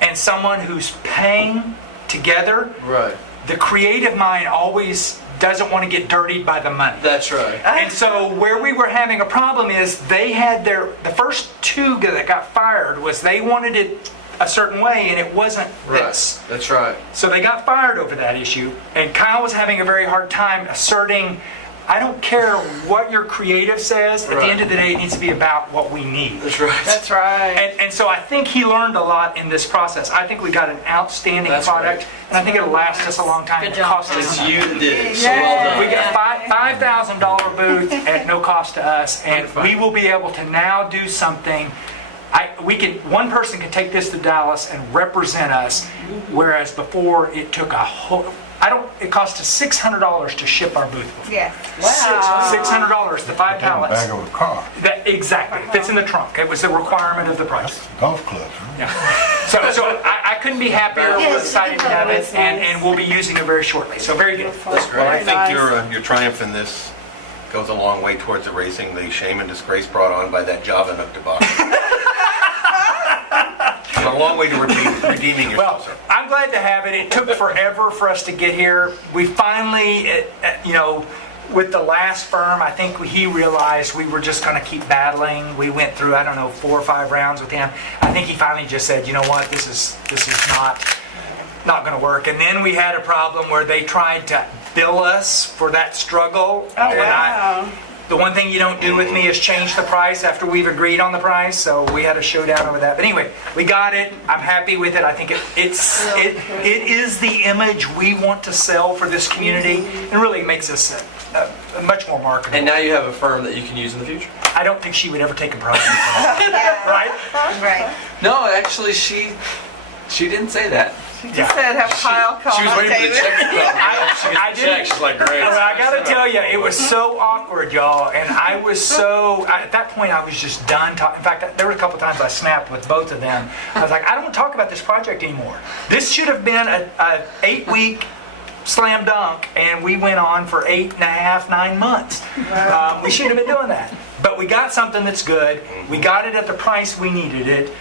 and someone who's paying together, Right. the creative mind always doesn't want to get dirtied by the money. That's right. And so where we were having a problem is they had the first two that got fired was they wanted it a certain way and it wasn't this. That's right. So they got fired over that issue, and Kyle was having a very hard time asserting, I don't care what your creative says, at the end of the day it needs to be about what we need. That's right. That's right. And so I think he learned a lot in this process. I think we got an outstanding product, and I think it'll last us a long time. Good job. Cost us It's nothing. you that did it. So well done. We got a $5,000 booth at no cost to us, and we will be able to now do something. One person can take this to Dallas and represent us, whereas before it took a whole. It cost us $600 to ship our booth. Yeah. Wow. $600, the 5 pallets. Bag of a car, Exactly. It fits in the trunk. It was the requirement of the price. golf club. Huh? Yeah. So I couldn't be happier. We're excited to have it, and we'll be using it very shortly. So very good. Well, I think your triumph in this goes a long way towards erasing the shame and disgrace brought on by that Java Nook debacle. It's a long way to redeeming Well, yourself, sir. I'm glad to have it. It took forever for us to get here. We finally, with the last firm, I think he realized we were just going to keep battling. We went through, 4 or 5 rounds with him. I think he finally just said, you know what, this is not going to work. And then we had a problem where they tried to bill us for that struggle. Oh, wow. The one thing you don't do with me is change the price after we've agreed on the price, so we had a showdown over that. But anyway, we got it. I'm happy with it. I think it is the image we want to sell for this community, and really makes us much more marketable. And now you have a firm that you can use in the future. I don't think she would ever take a profit. Right? Right. No, actually, she didn't say that. She just said have Kyle call She was waiting for the David. check to come. I She gets the check. She's like, great. Well, I got to tell you, it was so awkward, y'all, and I was at that point, I was just done talking. In fact, there were a couple times I snapped with both of them. I was like, I don't want to talk about this project anymore. This should have been a 8-week slam dunk, and we went on for 8.5, 9 months. We shouldn't have been doing that. But we got something that's good. We got it at the price we needed it.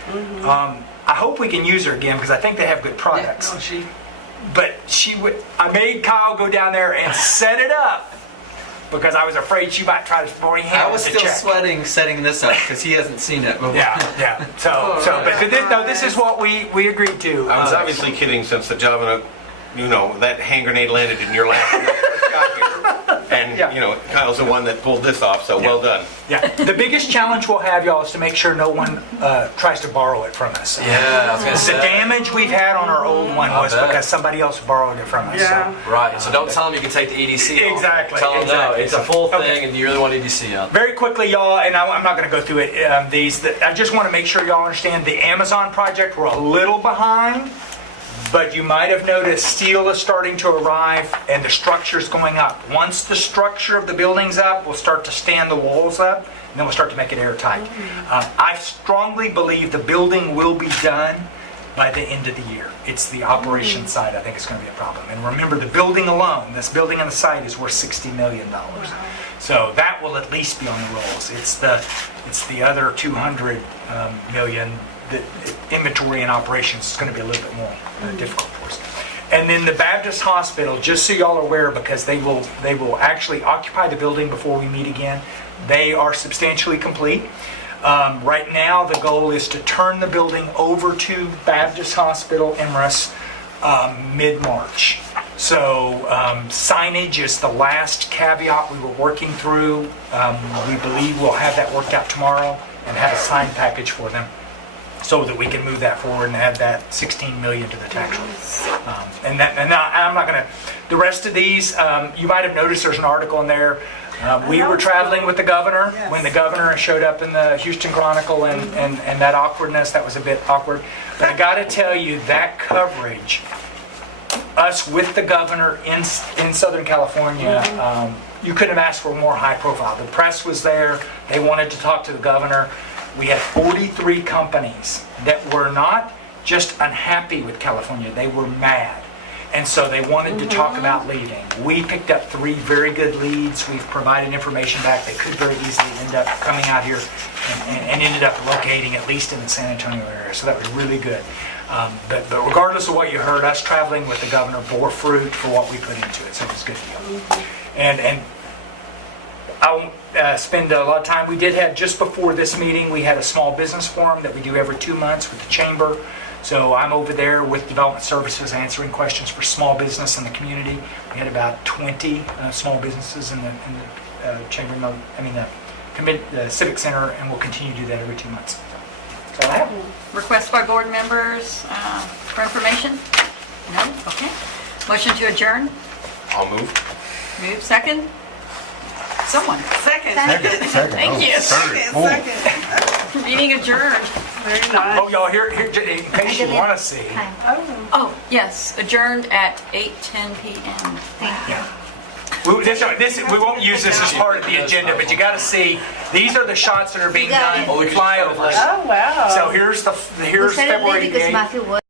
I hope we can use her again because I think they have good products. But I made Kyle go down there and set it up because I was afraid she might try to bring him. I was still sweating setting this up because he hasn't seen it before. Yeah. But this is what we agreed to. I was obviously kidding since the Java Nook, that hand grenade landed in your lap when I first got here. And, Yeah. you know, Kyle's the one that pulled this off, so well done. Yeah, the biggest challenge we'll have, y'all, is to make sure no one tries to borrow it from us. Yeah, I was gonna The say. damage we've had on our old one I was bet. because somebody else borrowed it from us. so. Yeah. Right, so don't tell them you can take the EDC off. Exactly, Tell them no, exactly. it's a full thing Okay. and you're the one EDC out. Very quickly, y'all, and I'm not going to go through it. I just want to make sure y'all understand the Amazon project. We're a little behind, but you might have noticed steel is starting to arrive and the structure's going up. Once the structure of the building's up, we'll start to stand the walls up, and then we'll start to make it airtight. I strongly believe the building will be done by the end of the year. It's the operation side I think is going to be a problem. And remember, the building alone, this building on the site is worth $60 million. So that will at least be on the rolls. It's the other 200 million that inventory and operations is going to be a little bit more difficult for us. And then the Baptist Hospital, just so y'all are aware, because they will actually occupy the building before we meet again. They are substantially complete. Right now, the goal is to turn the building over to Baptist Hospital, Emrys, mid-March. So signage is the last caveat we were working through. We believe we'll have that worked out tomorrow and have a sign package for them so that we can move that forward and add that 16 million to the tax rate. And I'm not going to, the rest of these, you might have noticed there's an article in there. We were traveling with the governor when the governor showed up in the Houston Chronicle and that awkwardness, that was a bit awkward. But I got to tell you, that coverage, us with the governor in Southern California, you couldn't have asked for more high profile. The press was there. They wanted to talk to the governor. We had 43 companies that were not just unhappy with California, they were mad. And so they wanted to talk about leaving. We picked up 3 very good leads. We've provided information back. They could very easily end up coming out here and ended up locating at least in the San Antonio area. So that was really good. But regardless of what you heard, us traveling with the governor bore fruit for what we put into it. So it was a good deal. And I won't spend a lot of time. We did have, just before this meeting, we had a small business forum that we do every 2 months with the chamber. So I'm over there with Development Services answering questions for small business in the community. We had about 20 small businesses in the chamber, the Civic Center, and we'll continue to do that every 2 months. So I have. Requests by board members for information? No? Okay. Motion to adjourn? I'll move. Move second? Someone. Second. Second. Thank you. Second. Meeting adjourned. Very nice. Oh, y'all, here, in case you want to see. Oh, yes, adjourned at 8:10 p.m. Thank you. We won't use this as part of the agenda, but you got to see, these are the shots that are being done You got flyovers. Oh, wow. So here's We said it late February because 8th. Matthew was.